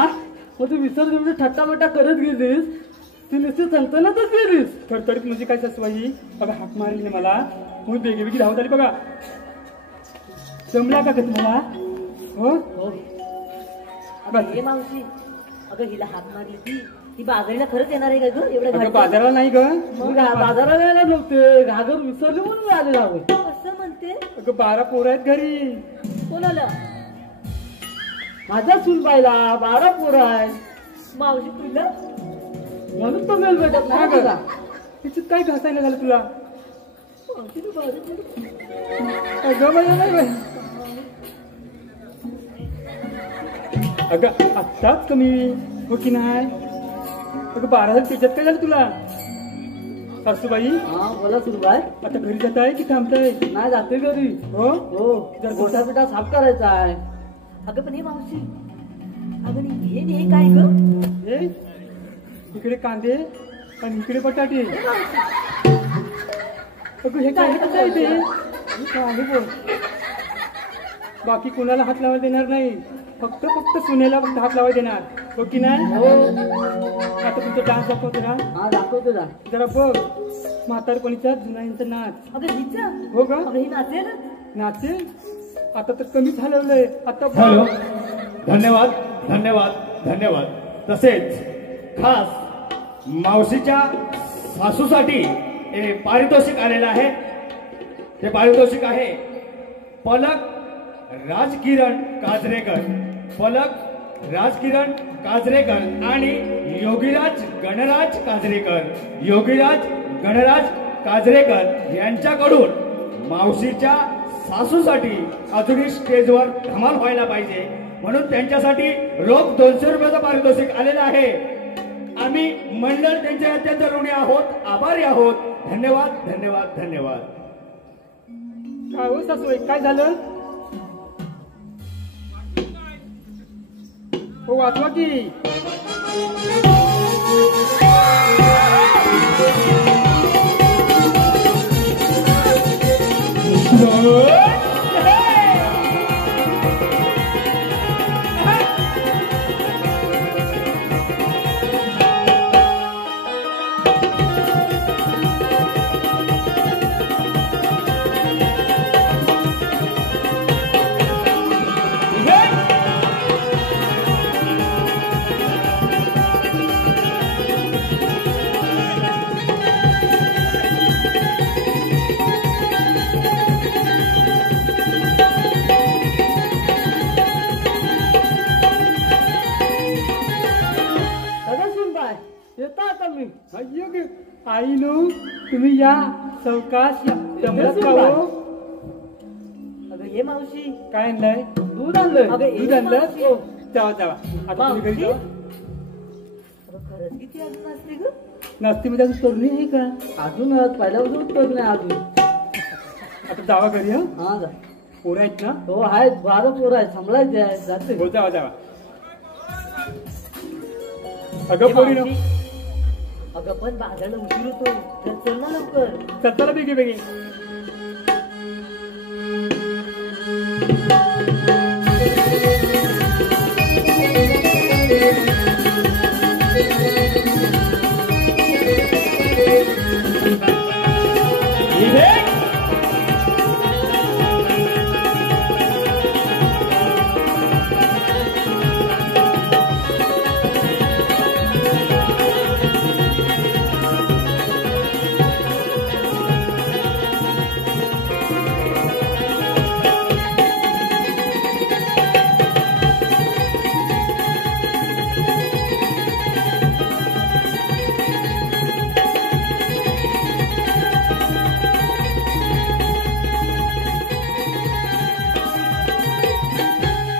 मग तू विसरली म्हणजे थट्टामट्टा करत गेलीस ती नुसती संतनातच गेलीस थरथरीत म्हणजे काय सासूबाई अगं हाक मारली मला म्हणून बेगी धावत आली बघा जमला का ग तुम्हाला हो हो अगं हे मावशी अगं हिला हात मारली ती बाजारीला खरंच येणार आहे का ग एवढ्या अगं घाईत? बाजाराला नाही ग मग बाजाराला यायला नव्हते घागर विसरली म्हणून आले राहू असं म्हणते अगं 12 पोरं आहेत घरी कोणाला माझ्या सुनबाईला 12 पोरं आहेत मावशी तुला म्हणून तो वेळ भेटत नाही हा ग. तुला तिच्यात काय घासायला झालं तुला मावशी तू बाजूला अगं बाई नाही बाई अगं आत्ताच कमी हो की नाही अगं 12 त्याच्यात काय झालं तुला सासूबाई हा बोला सुनबाई आता घरी जात आहे की थांबताय नाही जाते घरी हो हो जर गोटा पिठा साफ करायचा आहे अगं पण हे मावशी अगं हे काय ग हे इकडे कांदे आणि इकडे बटाटे अगं हे काय कसं आहे ते बाकी कोणाला हात लावायला देणार नाही फक्त सुनेला फक्त हात लावायला देणार हो की नाही हो आता तुमचा डान्स दाखवतो ना हा दाखवतो ना जरा बघ म्हातारपणीचा जुनाईंचा नाच अगं हिचा हो का अगं ही नाचेल नाचे आता तर कमीच हलवलंय आता बघ. हॅलो धन्यवाद धन्यवाद धन्यवाद तसेच खास मावशीच्या सासूसाठी हे पारितोषिक आलेलं आहे ते पारितोषिक आहे पलक राजकिरण काजरेकर पलक राजकिरण काजरेकर आणि योगीराज गणराज काजरेकर यांच्याकडून मावशीच्या सासूसाठी अजूनही स्टेजवर धमाल व्हायला पाहिजे म्हणून त्यांच्यासाठी रोख 200 रुपयाचं पारितोषिक आलेलं आहे आम्ही मंडळ त्यांचे अत्यंत ऋणी आहोत आभारी आहोत धन्यवाद धन्यवाद धन्यवाद काय हो सासूबाई काय झालं हो वाचवा की आईनो तुम्ही या सावकाश या जमलं का हो अगं ये मावशी काय आणलंय दूध आणलं दूध आणलं जावा जावा आता तुम्ही घरी जावा खरंच किती अजून असते ग नास्ती मध्ये अजून तरुणी आहे का अजून पहिल्यापासून उत्तर नाही अजून आता जावा घरी हा जा पोरं आहेत ना हो आहेत 12 पोरं आहेत सांभाळायचे आहे जाते हो जावा जावा अगं पोरी अगं पण बाजारला उशीर होतो तर चल ना लवकर चला बेगी बेगी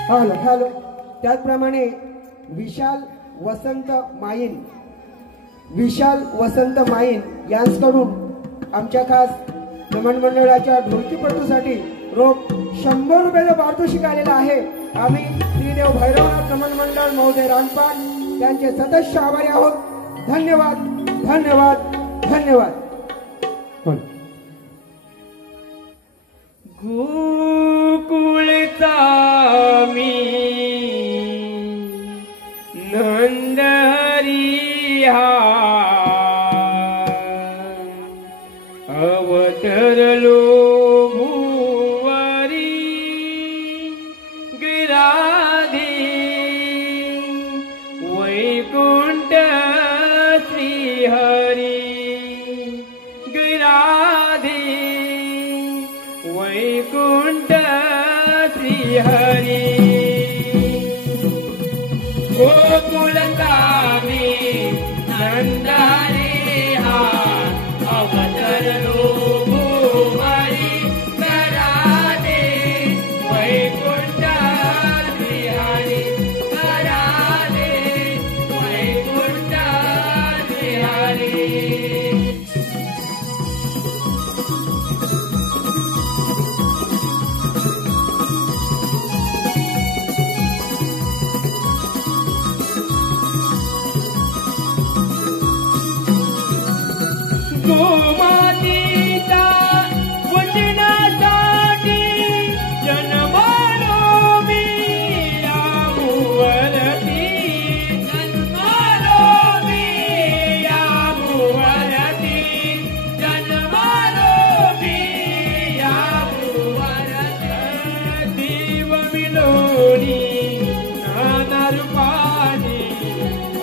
हॅलो हॅलो त्याचप्रमाणे विशाल वसंत माईन यांच्याकडून आमच्या खास नमन मंडळाच्या ढोलकीपटूसाठी रोख 100 रुपयाचं पारितोषिक आलेलं आहे. आम्ही श्रीदेव भैरवनाथ नमन मंडळ महोदय रानपाट त्यांचे सदस्य आभारी आहोत. धन्यवाद धन्यवाद धन्यवाद. गोकुळचा मी नंदहरी हा अवतरलो भुवरी गिराधी वैकुंठ श्रीहरी गिराधी वैकुंठ श्रीहरी. गोकुलता मी नंदहरी हा अवतरलो भुवरी गिराधी वैकुंठ श्रीहरी गिराधी वैकुंठ श्रीहरी. गोमातीचा वचनासाठी जन्मालो मी या भुवरती जन्मालो मी या भुवरती जन्मालो मी या भुवरती. देव विलोनी नाना रूपानी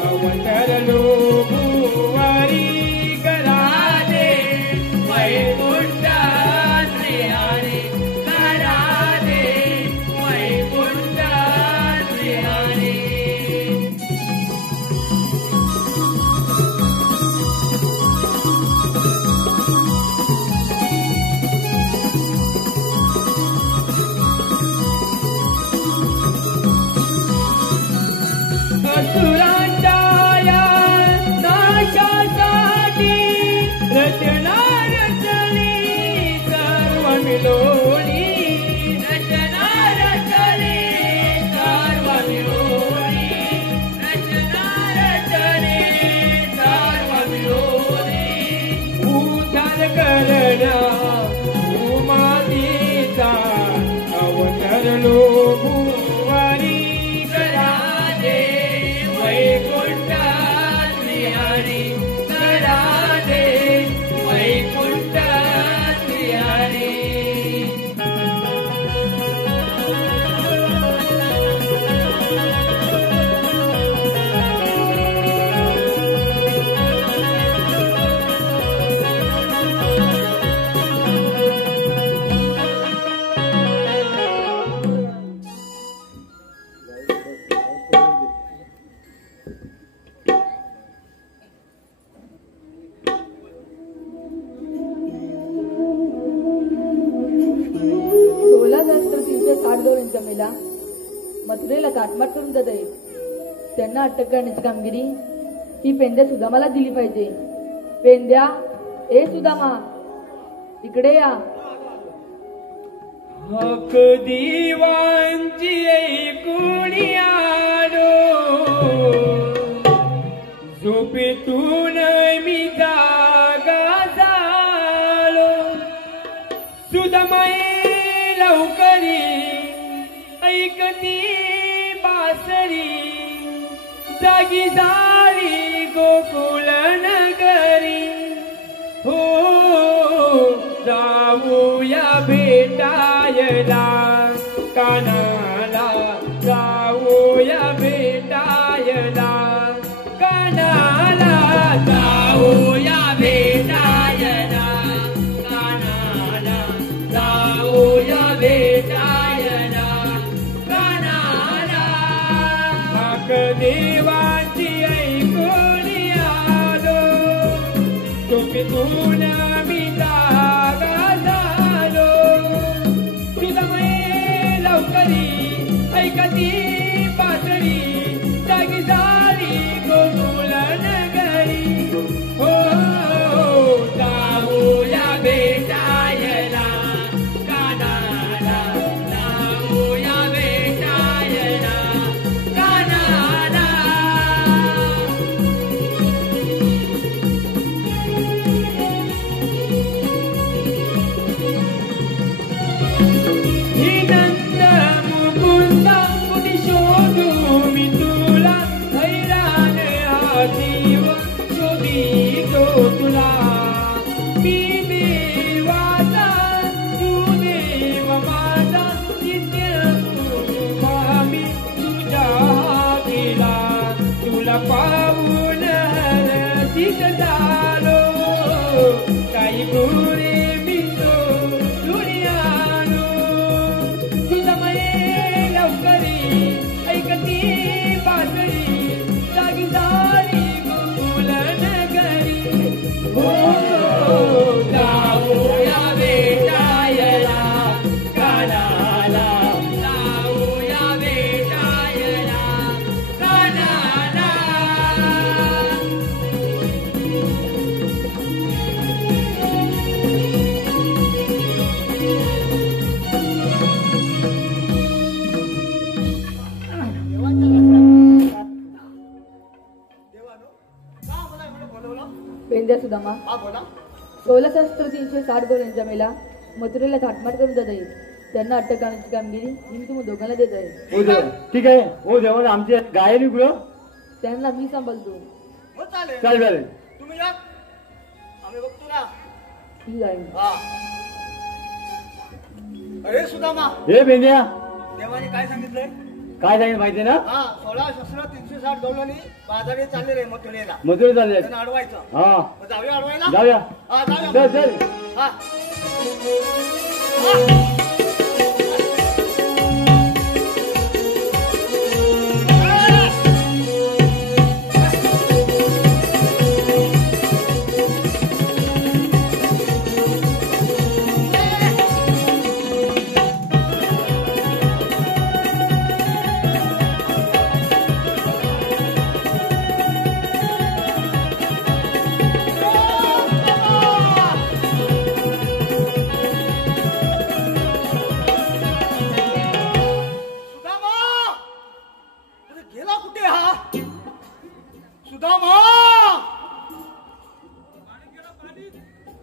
अवतरलो भुवरी वैकुंठ श्रीहरी गिराधी वैकुंठ श्रीहरी. असुरांच्या या नाशासाठी रचना रचली सर्व मिळोनी रचना रचली सर्व मिळोनी रचना रचली सर्व मिळोनी. उद्धार करण्या भूमातीचा अवतरलो भुवरी गिराधी वैकुंठ श्रीहरी गिराधी वैकुंठ श्रीहरी. जमेला मथुरेला काटमाट करून जात आहे. त्यांना अटक करण्याची कामगिरी ही पेंद्या सुदामाला दिली पाहिजे. पेंद्या ए सुदामा इकडे या. हक दिवांची ऐकूणी आलो झोपेतून मी जागा झालो. सुदामाई लवकरी ऐकती बासरी जागी झाली गोकुळ नगरी. हो जाऊया भेटायला कानाला जाऊया भेटायला कानाला जाऊया भेटायला कानाला जाऊया भेटायला कानाला. हाक देवाची ऐकून आलो झोपेतून मी जागा झालो. सुदामाई लवकरी ऐकती बासरी जागी झाली गोकुळ नगरी. हो जाऊया भेटायला कानाला पेंद्या सुदामा हा बोला. 16,360 गवळ्यांच्या मेला मथुरेला थाटमाट करून जात आहे. त्यांना अटक करण्याची कामगिरी मी तुम्ही दोघांना देत आहे. ठीक आहे. हो जेवण आमचे गायली कुठं त्यांना मी सांभाळतो. हो चालेल. चालेल. तुम्ही या, आम्ही बघतो ना. ठीक आहे. हा. अरे सुदामा, हे बेंद्या देवाने काय सांगितलंय? काय सांगितलं माहिती ना? हा 16,360 गवळणी बाजारे चालले रे मथुरेला. मथुरे चालले. त्यांना अडवायचं. हा मग जाऊया अडवायला. जाऊया. हा चल जाऊया. चल. हा.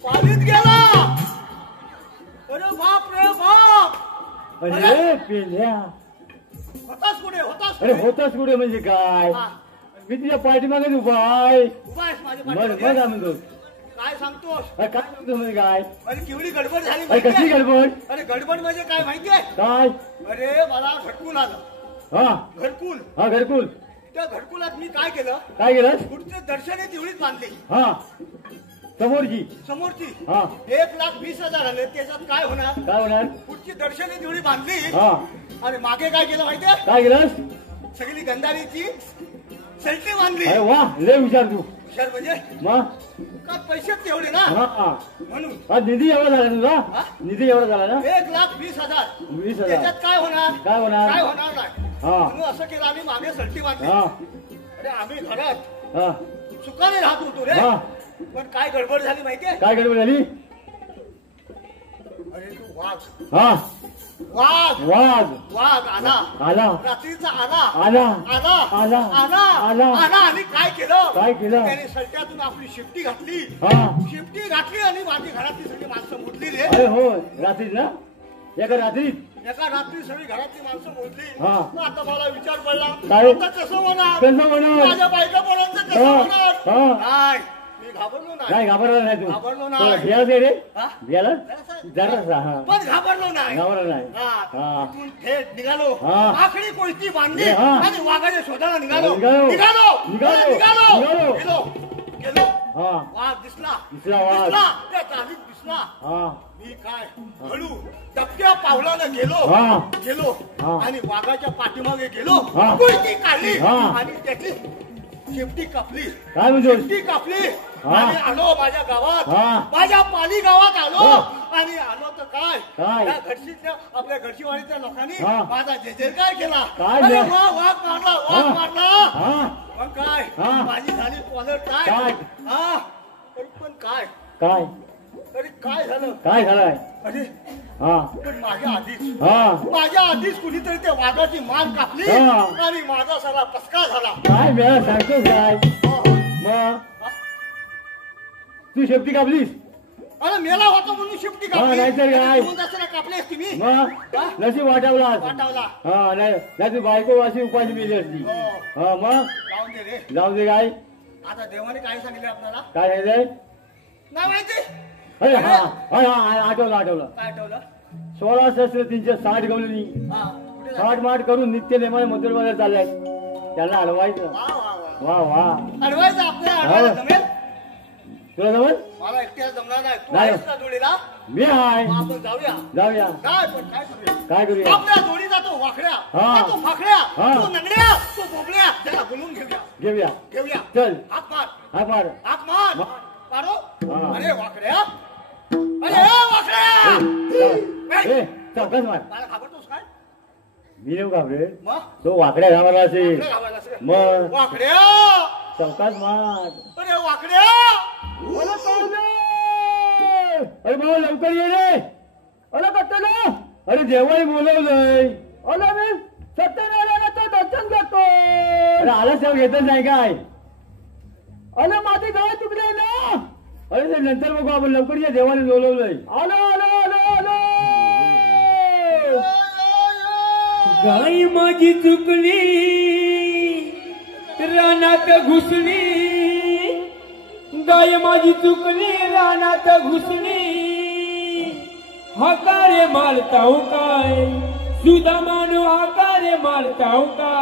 पालीत गेला. अरे बाप रे बाप. अरे पेंद्या होतास कुठे? होतास अरे कुठे? होताच कुठे म्हणजे काय? हा. मी तुझ्या पाठीमागे उभा आहे. उभा आहेस माझ्या मग पाठीमागे? काय म्हणतो? काय सांगतोस? अरे काय म्हणतो म्हणजे काय? अरे केवढी गडबड झाली अरे कसली माहितीये? गडबड? अरे गडबड म्हणजे काय माहितीये? काय? अरे मला घरकुल आलं. हा घरकुल. हा घरकुल. त्या घरकुलात मी काय केलं? काय केलंस? पुढचे दर्शने तेवढीच बांधली. हा समोरची. समोरची हा 1,20,000 आले. त्याच्यात काय होणार? काय होणार? पुढची दर्शने तेवढी बांधली. हा आणि मागे काय केलं माहितीये? काय केलंस? सगळी गंधारीची सलटी बांधली. अरे वा लय हुशार तू. हुशार म्हणजे मग का पैसे तेवढे ना हा म्हणून. हा निधी एवढा झाला तुझा? हा? निधी एवढा झाला ना? 1,20,000. 20,000. त्याच्यात काय होणार? काय होणार? काय होणार नाही. हा. म्हणून असं केलं आम्ही मागे सलटी बांधली. हा अरे आम्ही घरात हा सुखाने राहत होतो रे. हा. पण काय गडबड झाली माहितीये? काय गडबड झाली? अरे तू वाघ. हा वाघ वाघ वाघ आला. आला रात्रीचा आला. आला आला आला आला आला आला आणि काय केलं? काय केलं? त्याने सलट्यातून आपली शिफ्टी घातली. हा शिफ्टी घातली आणि माझी घरातली सगळी माणसं मोडली रे. अरे हो रात्रीच ना एका रात्रीत एका रात्री सगळी घरातली माणसं मोडली. हा. मग आता मला विचार पडला काय? आता कसं होणार? कसं होणार? माझ्या बायका पोरांचं कसं हा. होणार? हा. नाही मी घाबरलो काय नाही. घाबरला नाही तू? घाबरलो तुला नाही. भियाला दे रे हा? भियाला जरासा- जरासा हा पण घाबरलो नाही. घाबरला नाही. हा. हा. इथून थेट निघालो. हा. आखडी कोयती बांधली हा. आणि वाघाच्या शोधाला निघालो. निघालो. निघालो निघालो. निघालो निघालो. गेलो गेलो. हा वाघ दिसला. दिसला वाघ. दिसला त्या चालीत दिसला. हा मी काय हळू टप्प्या पावलानं गेलो. हा. गेलो हा. आणि वाघाच्या पाठीमागे गेलो. हा. कोयती काढली हा. आणि त्याची शेपटी कापली. काय म्हणतोस? शेपटी कापली हा. आणि आलो माझ्या गावात. हा. माझ्या पाली गावात आलो. हा. आणि आलो तर काय काय? त्या घडशीच्या आपल्या घडशीवाडीच्या लोकांनी हा. माझा जयजयकार केला. काय अरे बे? वा वाघ मारला वाघ हा. मारला. हा मग काय हा. माझी झाली कॉलर काय? काय हा तरी पण काय काय तरी काय झालं? काय झालंय? अरे हा पण माझ्या आधीच हा कुणीतरी त्या वाघाची मान कापली हा. आणि माझा सारा पसका झाला. काय वेळा सांगतोस काय? मग तू शेपटी कापलीस? अरे मेला होता म्हणून शिफ्टी हा, नाहीतर काय? कापली असती मी. मग हा? नशीब वाटावला वाटावला. हा नाही नाही तू बायको अशी उपाशी मिळली असती. हो. हा मग जाऊन दे रे. जाऊ दे काय? आता देवाने काय सांगितलं आपल्याला? काय सांगितलंय? नाही माहिती. अरे हा हा हा आठवलं आठवलं. काय आठवलं? 16,360 गवळणी हा कुठे झालं? साठ माठ करून नित्य नेमाने मथुर बाजार चाललाय. त्यांना हलवायचं. वा वा वा. वा वा अडवायचं आपल्याला अडवायला जमेल? तुला जमल? मला एकट्याला जमणार नाही. तू नाही. आहेस का जोडीला? मी हाय. मग आपण जाऊया. जाऊया. काय पण काय करूया? काय करूया? आपल्या जोडीचा तो वाकड्या, हा. तो फाकड्या, हा. तो नंगड्या, तो बोबड्या, त्याला बोलून घेऊया. घेऊया. घेऊया. चल. हाक मार. हा मार. हाक मार. मार. मारो. हा. अरे वाकड्या. अरे वाकड्या. ए चौकाच मार. मला घाबरतोस काय? मी नेऊ घाबरे. मग? तो वाकड्या घाबरला असेल. वाकड्या घाबरला असेल. मग? वाकड्या. चौकाच मार. अरे वाकड्या. अरे पाहुणे! अरे भाऊ लवकर ये रे. अरे कट्टला. अरे जेवाई बोलवलंय. अरे मी सत्यनारायणाचं दर्शन घेतो. अरे आलाच तेव्हा घेतच नाही काय? अरे माझी गाय चुकली ना. अरे ते नंतर बघू आपण, लवकर या, देवाने बोलवलंय. आलो आलो आलो आलो. गाय माझी चुकली रानात घुसली, गाय माझी चुकली रानात घुसली, हाकारे मारताव काय सुधा मानू, हाकारे मारताव काय,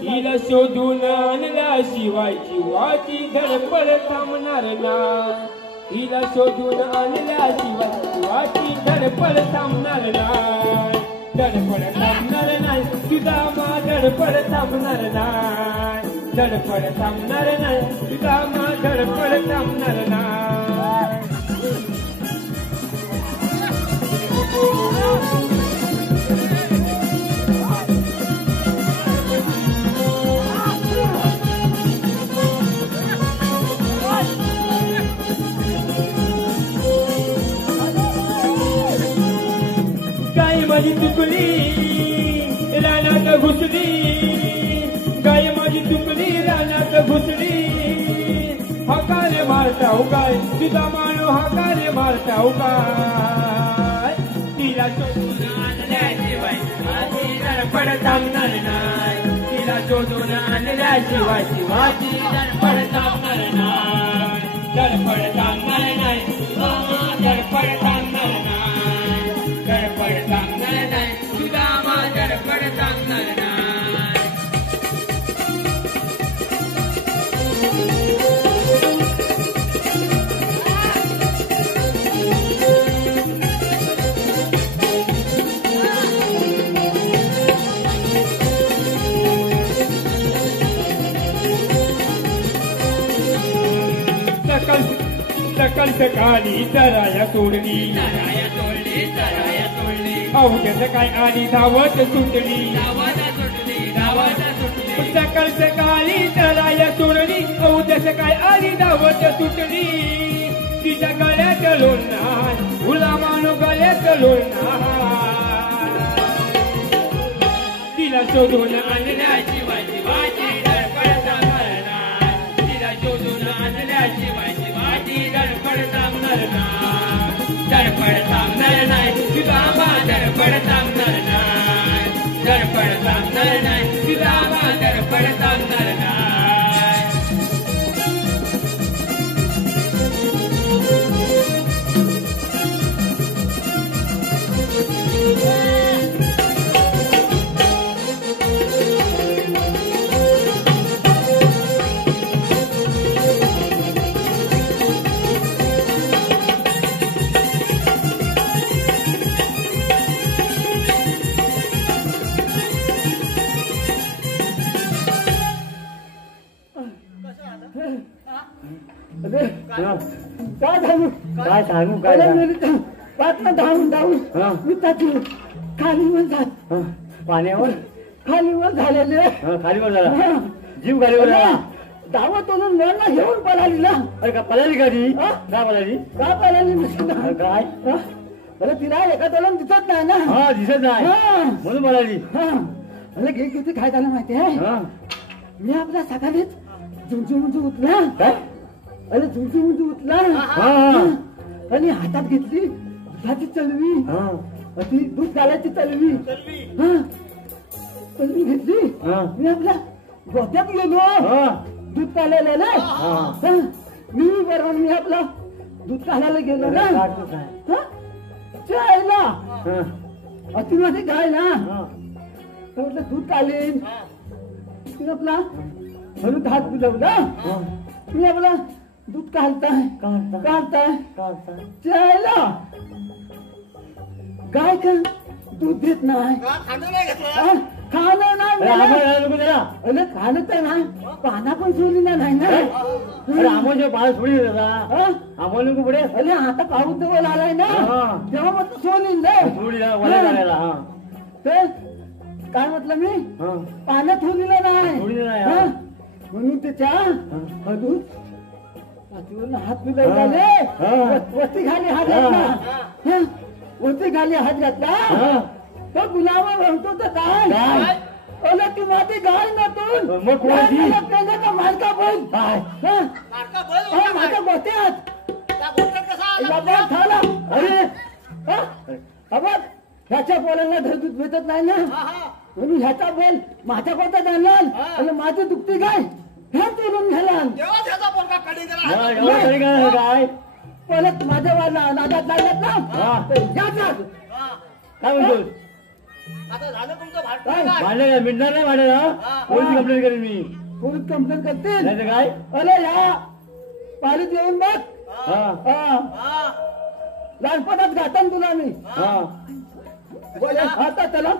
तिला शोधून आणल्याशिवाय जीवाची धडपड थांबणार नाही, तिला शोधून आणल्याशिवाय जीवाची धडपड थांबणार नाही, धडपड थांबणार नाही, तुझा मा धडपड थांबणार नाही, धडपड थांबणार नाही, तुझा मा धडपड थांबणार नाही. गाय माझी चुकली रानात घुसली, गाय माझी चुकली रानात घुसली, हाकारे मारताव काय तुझा मानू, हाकारे मारताव काय, तिला शोधून आणल्याशिवाय माझी धडपड थांबणार नाही, तिला शोधून आणल्याशिवाय शिवाची धडपड थांबणार नाही, धडपड थांबणार नाही, धडपड थांबणार नाही, धडपड थांबणार नाही, तुझा मा धडपड थांबणार नाही. सकाळ सकाळी चराया सोडली, अवघ्या सकाळी आली धावत सुटली, सकाळ सकाळी चराया सोडली, अवघ्या सकाळी आली धावत सुटली, तिच्या गळ्यात लोणार फुला मानू गळ्यात लोणार, तिला शोधून आणल्याशिवाय शिवाची धडपड थांबणार नाही, तिला शोधून आणल्याशिवाय शिवाची धडपड थांबणार नाही, धडपड थांबणार नाही, तुझा मा धडपड थांबणार नाही, धडपड थांबणार नाही, तुझा मा धडपड थांबणार नाही. काय सांगू काय धावून मी त्याची खालीवर जात, पाण्यावर खालीवर झालेले, खालीवर झाला, जीव खालीवर झाला, धावत म्हणून मला घेऊन पळाली ना. अरे का पळाली का ती, का पळाली, का पळाली काय, अरे तिला एका तोलन दिसत नाही ना. हा दिसत नाही म्हणून पळाली. अरे घे किती काय झालं माहिती आहे, मी आपल्या सकाळीच झुंजू उठला, अरे झुंजू उठला आणि हातात घेतली दुधाची चलवी, ती दूध घालायची चलवी घेतली, मी आपल्या गोत्यात गेलो दूध काढायला ना, मी बरोबर मी आपला दूध काढायला गेलो ना, चायला अति माझी गाय ना, म्हटलं दूध काढेन, तिने आपला म्हणून हात बुलवला, मी आपला दूध काढताय चायला गाय का दूध देत नाही, खाणं नाही, खाणं तर नाही, पाना पण सोडलेला नाही ना, आमोच्या पाय सोडी आमोल पुढे, अरे आता पाऊस जवळ आलाय ना, तेव्हा मग सोडीन ते काय म्हटलं मी, पाण्यात सोडलेलं नाही म्हणून त्याच्या दूध हात मिळाले, वरती खाली हात घातला, वरती खाली हात घातला, तो गुलाबा म्हणतो तर काय ओला तू माझी गाय ना तू मग कोणाची? प्रेमाचा मालका बोल काय नाटका बोल माझ्या गोट्यात त्या गोष्टीत कसा आला बाबा थाला अरे अबा ह्याच्या बोलांना धरतूत भेटत नाही ना म्हणून ह्याचा बोल माझ्या कोणता जाणला आणि माझं दुखती गाय ह्या चोरून घ्याला तेव्हा त्याचा पोरगा कडे गेला एवढं तरी काय परत माझ्या नादात लागलात ना तर याचाच काय म्हणतोस आता झालं तुमचं काय? भांडण भांडण काय मिळणार नाही भांडण ना पोलीस कंप्लेंट करेन मी पोलीस कंप्लेंट करतील नाही तर काय अरे या पालीत येऊन बघ हा लहानपणात घातन तुला मी हा बोले आता चला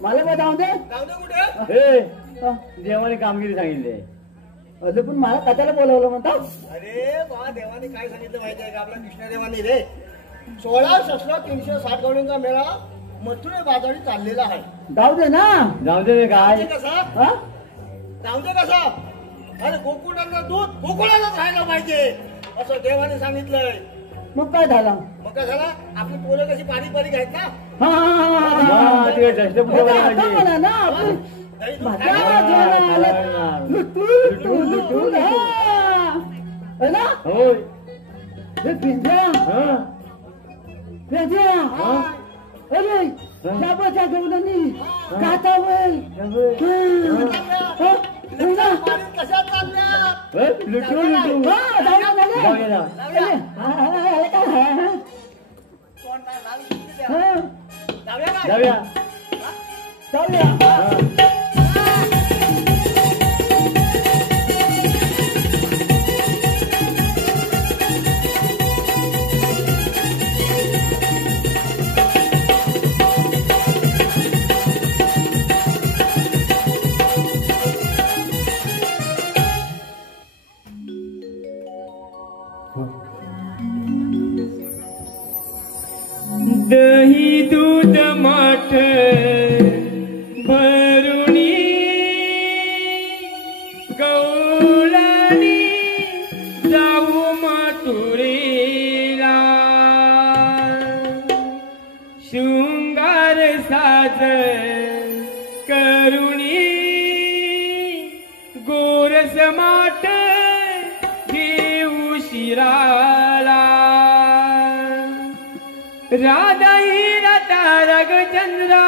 मला काय जाऊ दे जाऊ दे कुठे हे हा. देवाने कामगिरी सांगितली अरे पण मला कशाला बोलवलं म्हणता अरे बा देवाने काय सांगितलं माहितीये का आपल्या कृष्णदेवाने रे 16/360 गवळींचा मेळा मथुरे बाजारी चाललेला आहे जाऊ दे ना जाऊ दे काय ते कसा हा जाऊ दे कसा अरे गोकुळाला दूध गोकुळालाच राहायला पाहिजे असं देवाने सांगितलंय मग काय झालं मग काय झाला आपली पोरं कशी बारीक बारीक आहेत ना हा, ते दशपुत्र आता पाहिजे. म्हणा ना आपण तरी दूध माझ्या खायला जीवनाला लुटून हा. है ना होय हे पिंजरा हा पिंजरा अरे शाबाच्या गवळणी कातावल बारीक कशा चालल्या लुटू लुटू जाऊया ना. कोण नाही, नावी किती द्या. जाऊया काय? जाऊया दही दूध माठ भरुणी गवळणी जाऊ मथुरेला शृंगार साज करुणी गोरस माठ घेऊ शिराला राधा हिरा तारक चंद्रा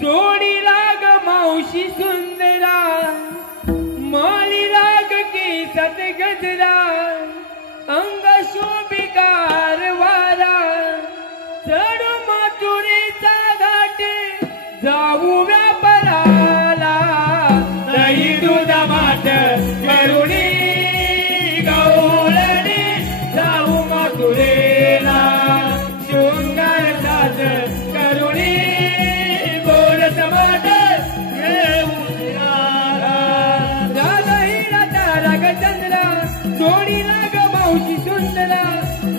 जोडी लाग मावशी सुंदरा माळी लाग केसात गजरा अंग शोभिकार वारा चढ मथुरेचा घाट जाऊ व्यापाराला दही दूध माठ करुणी गवळणी जाऊ मथुरेला शृंगार साज करुणी गोड समाट राधा हिरा तारक चंद्रा जोडी लाग मावशी सुंदरा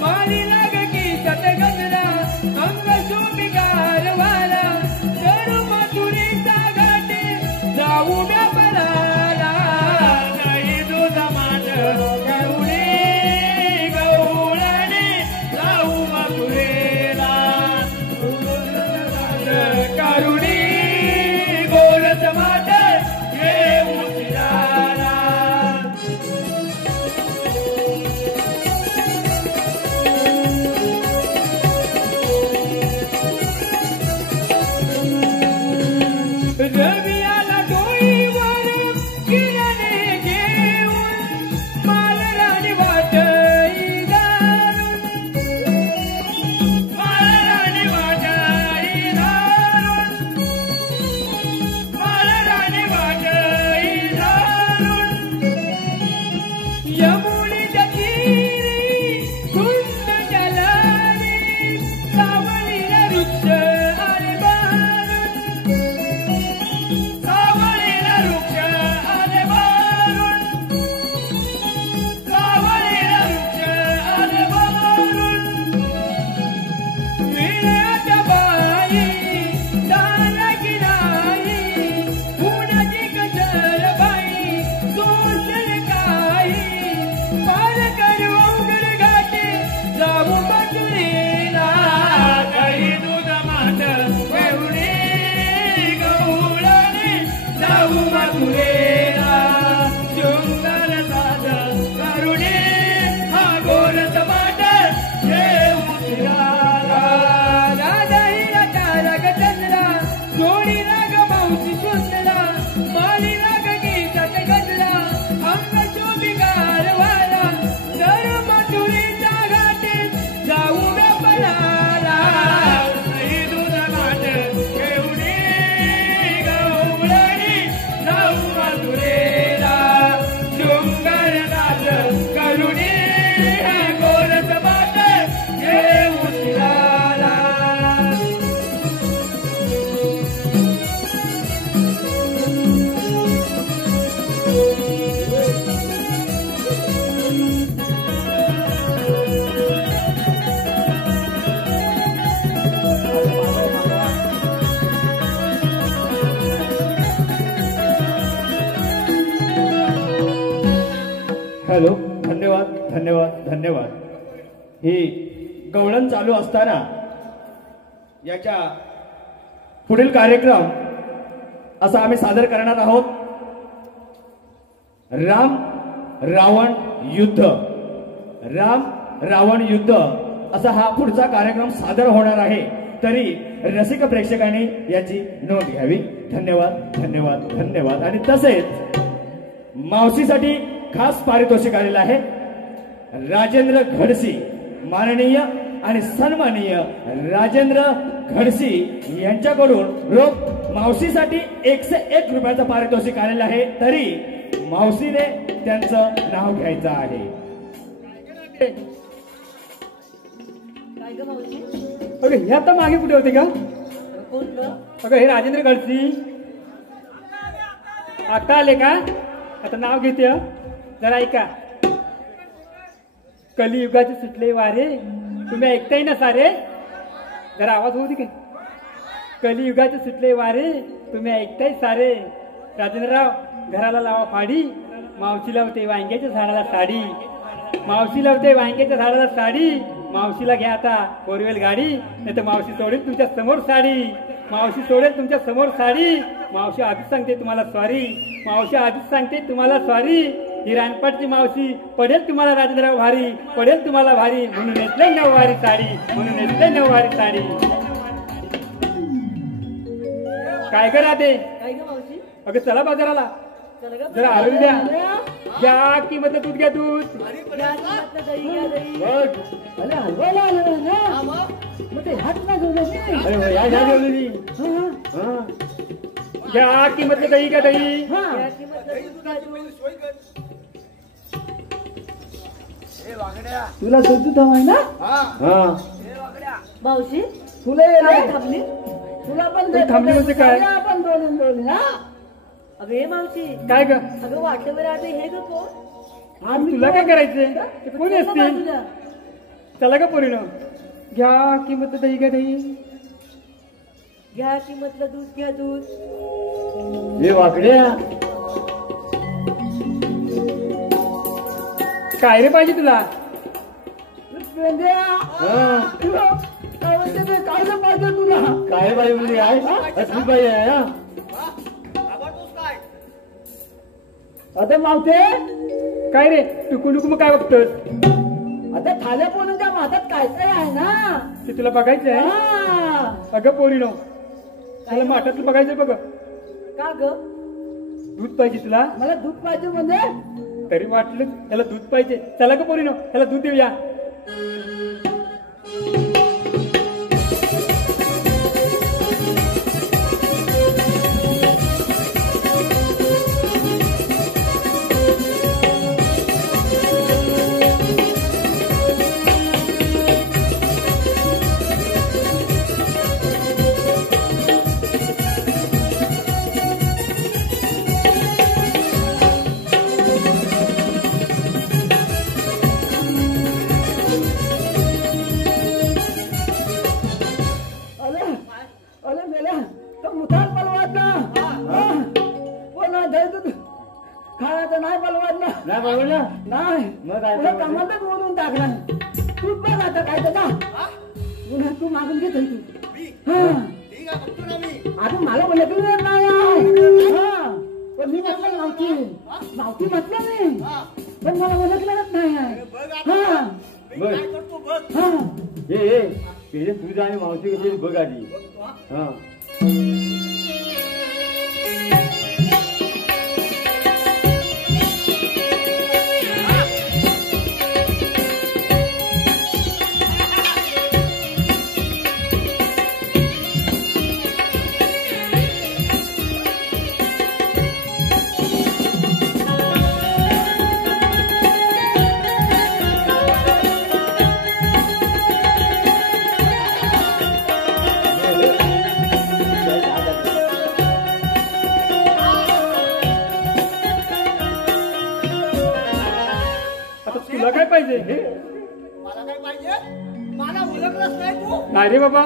माळी लाग केसात गजरा अंग शोभिकार वाला चढू मथुरेचा घाट जाऊ व्यापाराला दही दूध माठ करुणी गवळणी जाऊ मथुरेला धन्यवाद धन्यवाद. ही गवळण चालू असताना याच्या पुढील कार्यक्रम असा आम्ही सादर करणार आहोत. राम रावण युद्ध. राम रावण युद्ध असा हा पुढचा कार्यक्रम सादर होणार आहे. तरी रसिक प्रेक्षकांनी याची नोंद घ्यावी. धन्यवाद धन्यवाद धन्यवाद. आणि तसेच मावशीसाठी खास पारितोषिक आलेलं आहे. राजेंद्र घडसी, माननीय आणि सन्माननीय राजेंद्र घडसी यांच्याकडून रोख मावशीसाठी 101 रुपयाचं पारितोषिक आलेलं आहे. तरी मावशीने त्यांचं नाव घ्यायचं आहे. काय ग मावशी? अगं हे आता मागे कुठे होते का? कोण ग? अगं हे राजेंद्र गडसी. आता आले का? आता नाव घेते जरा ऐका. कलियुगाचे सुटले वारे तुम्ही ऐकताय ना सारे? जरा आवाज होऊ दे की. कलियुगाचे सुटले वारे तुम्ही ऐकताय सारे. राजेंद्रराव घराला लावा फाडी, मावशी लावते वांग्याच्या झाडाला साडी. मावशी लावते वांग्याच्या झाडाला साडी. मावशीला घ्या आता फोरव्हील गाडी, नाही तर मावशी सोडेल तुमच्या समोर साडी. मावशी सोडेल तुमच्या समोर साडी. मावशी आधीच सांगते तुम्हाला सॉरी. मावशी आधीच सांगते तुम्हाला सॉरी. ही रानपाटची मावशी पडेल तुम्हाला राजेंद्रराव भारी, पडेल तुम्हाला भारी. म्हणून नेसले नऊवारी साडी, म्हणून नेसले नऊवारी साडी. काय करा ते? काय ग मावशी? अगं चला बाजाराला चल ग. जरा हलवून द्या. घ्या की म्हटलं दूध घ्या दूध. घ्या की म्हटलं दही घ्या दही. अरे हलवायला आलं ना मग ते हात ना घेऊन अरे या घ्या जेवलेली. घ्या की म्हटलं दही का दही. घ्या की म्हटलं दूध घ्या दूध. तुला दूध हवंय ना? मावशी तुला काय थांबली? तुला पण थांबली म्हणजे काय? आपण दोन हा. अगं हे मावशी काय ग? अगं वाटवर आले हे ग कोण? आज तुला काय करायचंय? कोणी असते? तुला चला का पोरीनो. घ्या की म्हटलं दही का दही. घ्या की म्हटलं दूध घ्या दूध. हे वाकड्या काय रे पाहिजे तुला? काय पाहिजे तुला? काय बाई म्हणजे आहे असली बाई आहे. आता मावते काय रे टुकू टुकू मग काय बघतोस? आता थाल्या पोरांच्या हातात काय काय आहे ना ते तुला बघायचं आहे? हा. अगं पोरीनो त्याला माठातलं बघायचं बघ. का ग? दूध पाहिजे तुला? मला दूध पाहिजे म्हणजे तरी वाटलं त्याला दूध पाहिजे. चला का पोरीनो त्याला दूध देऊया. कामातच बोलून टाकला. तू बघ आता काय त्याचा पुन्हा तू मागून घेत तू. अजून मला बोलत नाही पण मी म्हटलं मावती मावती म्हटलं मी पण मला ओळखलंच नाही. तुझा आणि मावशी कशी बघ आधी. मला काय पाहिजे? मला ओळखलंच नाही तू? नाही रे बाबा.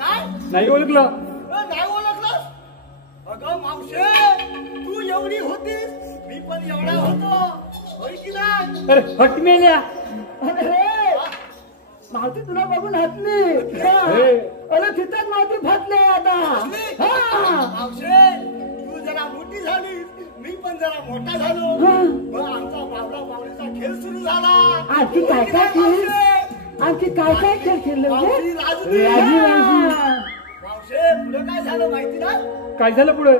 काय नाही ओळखलं. नाही ओळखलंस? अगं मावशे तू एवढी होतीस मी पण एवढा होतो. होय की नाही? अरे हट मेल्या. अरे मावती तुला बघून हसली. अरे तिथंच मावती फाटले आता. मावशे तू जरा मोठी झाली, मी पण जरा मोठा झालो. मग आमचा बावडा बावडीचा खेळ सुरू झाला. आणखी काय काय खेळ, आणखी काय काय खेळ खेळले मावशी पुढे काय झालं माहिती ना? काय झालं पुढे?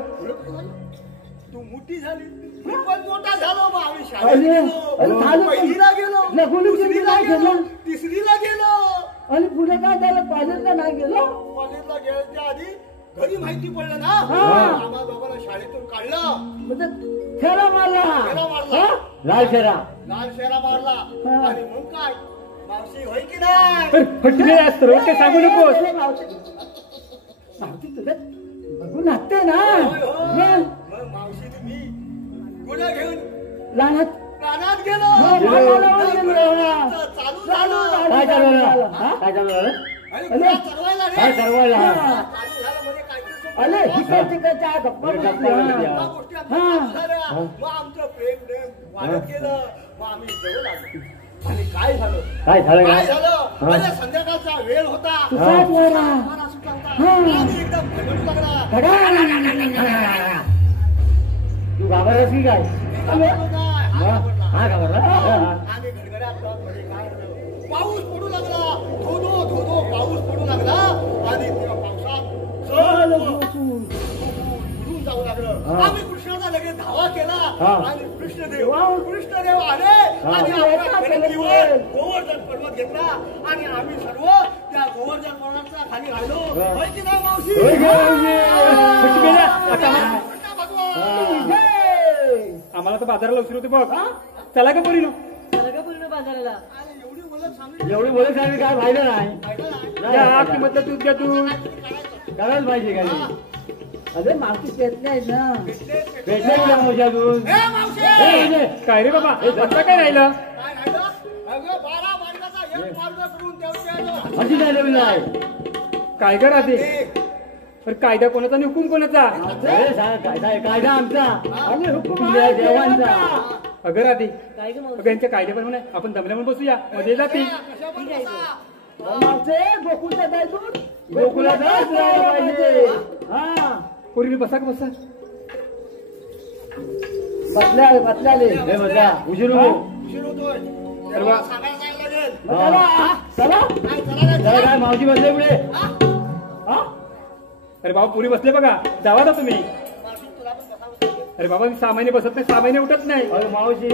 तू मोठी झाली, मी पण मोठा झालो. मग आम्ही शाळेत गेलो, पहिलीला गेलो, दुसरीला गेलो, तिसरीला गेलो. आणि पुढे काय झालं? कॉलेजला नाही गेलो. कॉलेजला गेल्याच्या आधी घरी माहिती पडलं ना, आम्हा दोघांना शाळेतून काढलं. म्हणजे फेरा मारला. लाल शेरा मारला. आणि मग काय मावशी होय की नाही? काय सांगू नको. मावशी तुला बघून हसते ना. मग मावशी तुम्ही गुन्हा घेऊन रानात गेलो. चालू झालं. काय झालं? चरवायला रे. चालू झालं म्हणजे अरे तिकडच्या गप्पा गोष्टी आमच्या चालू झाल्या. मग आमचं प्रेम वाढत गेलं. मग आम्ही जवळ आलो. आणि काय झालं? अरे संध्याकाळचा वेळ होता. एकदम भडकू लागला. तू घाबरलास की काय? आणि गडगड्यात काय झालं? पाऊस पडू लागला. धो पाऊस पडू लागला. आणि त्या पावसात बुडून जाऊ लागलं. आम्ही कृष्णाचा लगेच धावा केला. आणि कृष्णदेव आले आणि आपल्या गडकीवर गोवर्धन पर्वत घेतला. आणि आम्ही सर्व त्या गोवर्धन पर्वताच्या खाली राहिलो. माहिती नाही मावशी? आम्हाला तर बाजाराला उशीर होते बघ. चला का पोरीनो? बाजाराला एवढी बोलत सांगितली काय फायदा नाही. किंमतला दूध घ्या तू. करायला पाहिजे काय? अरे मावशी घेतले आहेत ना. भेटले तुला मोठ्या दूध. काय रे बाबा आता काय राहिलं? अशी नाही. काय करा ते? कायदा कोणाचा आणि हुकूम कोणाचा? कायदा आमचा आणि हुकूम देवांचा. अगं राधी अगं यांच्या कायद्याप्रमाणे आपण दमल्यावर बसूया. मध्ये जाते गोकुळचा जायचं. गोकुळला पाहिजे. हा पोरीने बसा का बसा. बसल्या उशीर होतोय. सांगायला लागेल. काय मावशी बसले पुढे. अरे बाबा पुरी बसले बघा. जावा ना तुम्ही. अरे बाबा मी 6 महिने बसत नाही, 6 महिने उठत नाही. अरे मावशी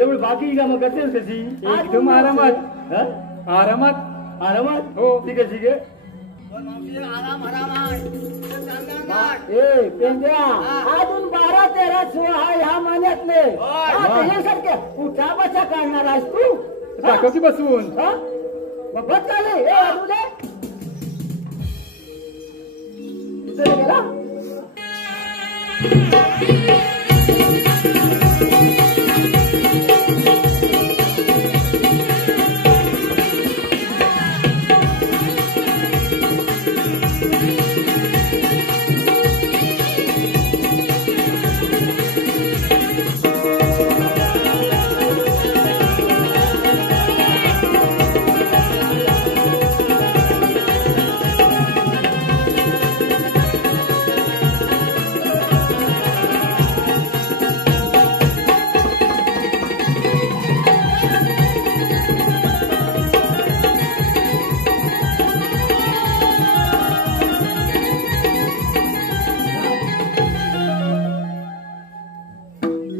एवढी बाकी का मग कसेल कशी? एकदम आरामात. आरामात हो. ठीक आहे ठीक आहे. अजून 12-13 16 ह्या महिन्यातले उठा बसा काढणार आहेस तू. दाखव की बसून. बस झाले गेला.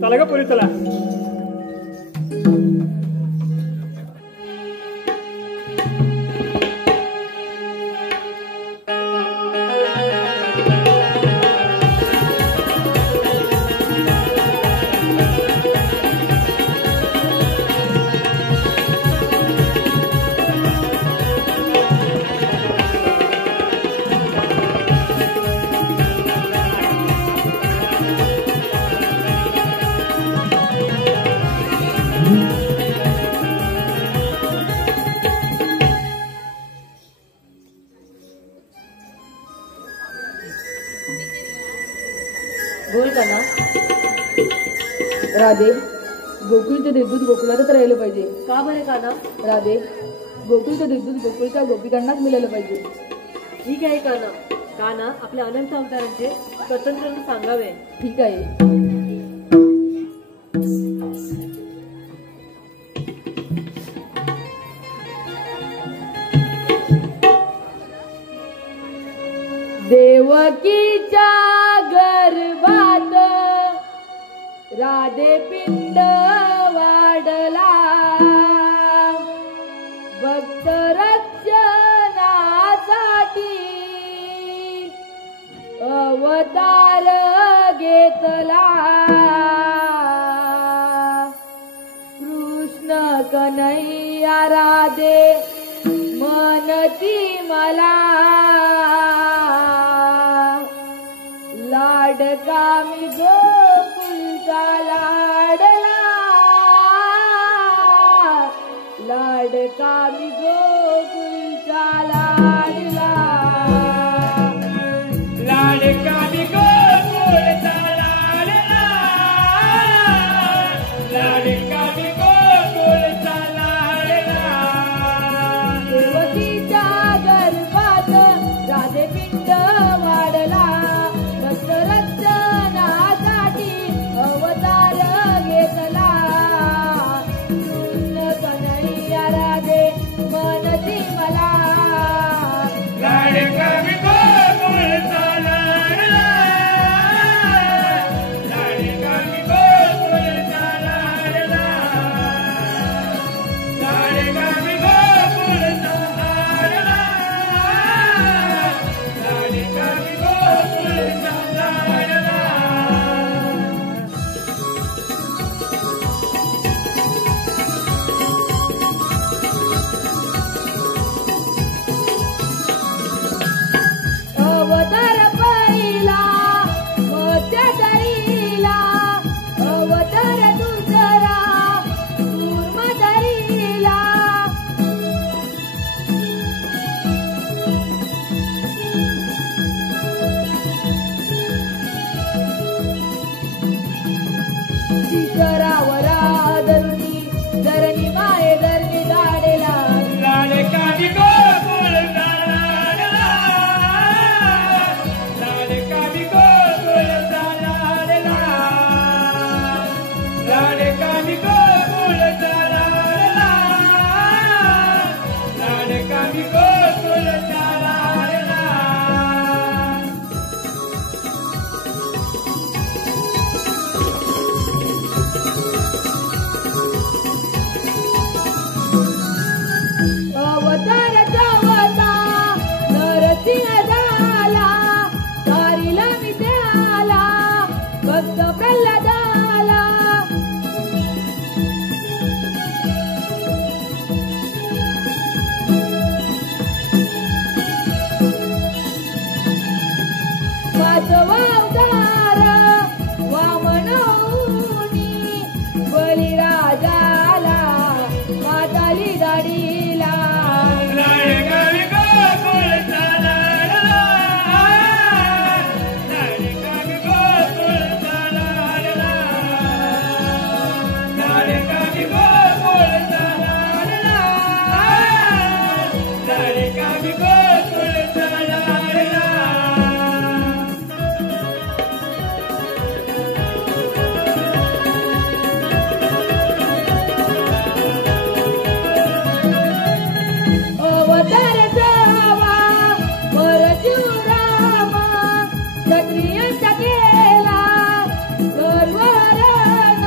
चला का पोरी चला. बोल का ना राधे. गोकुळचं देशदूत गोकुळातच राहिलं पाहिजे. का बरे काना? राधे, गोकुळचं देशदूत गोकुळच्या गोपिकांनाच मिळालं पाहिजे. ठीक आहे काना. काना आपल्या अनंत अवतारांचे स्वतंत्र सांगावे. ठीक आहे. देवकीच्या गर्भात राधे पिंड वाढला, भक्त रक्षणासाठी अवतार घेतला. कृष्ण कन्हैया राधे मनती मला, लाडका मी गोकुळचा लाडला, लाडका मी गोकुळचा लाडला, लाडका मी गोकुळचा लाडला, लाडका मी गोकुळचा लाडला. देवकीच्या गर्भात राधे पिंड वाढला, भक्त रक्षणासाठी अवतार घेतला. कृष्ण कन्हैया राधे मनती मला, लाडका मी गोकुळचा लाडला, लाडका मी गोकुळचा लाडला, लाडका मी गोकुळचा लाडला, लाडका मी गोकुळचा लाडला. अवतार पहिला मध्यधरीला, अवतार दुसरा कूर्मधरीला. शिखरावर धरुणी धरणी माये धरणी धाडेला, लाडका मी गोकुळचा लाडला, लाडका मी गोकुळचा लाडला, लाडका मी गोकुळचा लाडला, लाडका मी गोकुळचा लाडला. अवतार जावता नरसिंह झाला, तारीला मी त्याला भक्त प्रल्हादाला. पाचवा अवतार वामन होऊनी, बळीराजाला माताली दाढीला. लाडका मी गोकुळचा लाडला, लाडका मी गोकुळचा लाडला, लाडका मी गोकुळचा लाडला, लाडका मी गोकुळचा लाडला. अवतार जावा परशुराम, क्षत्रियांचा केला सर्वहरण.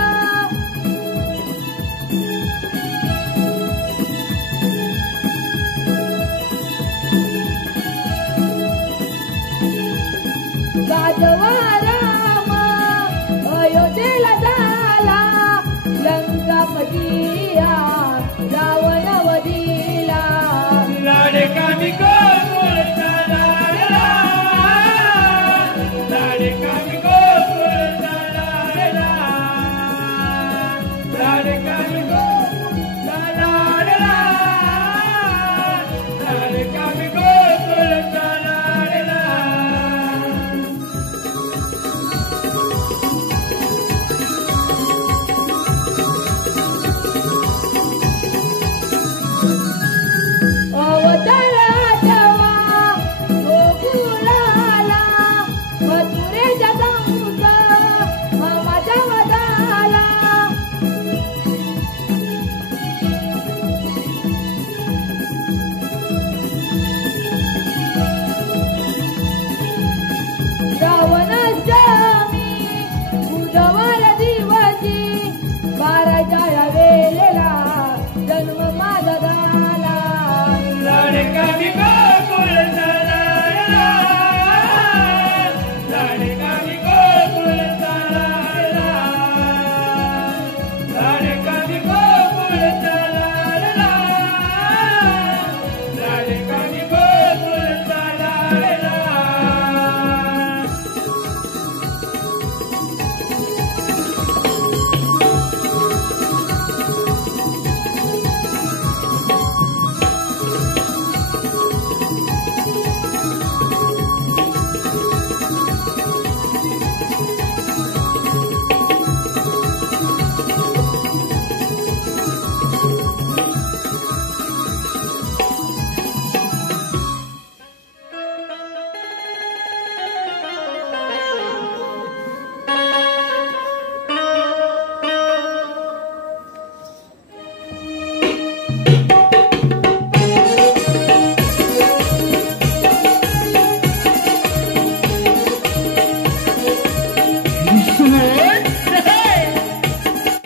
गाजवा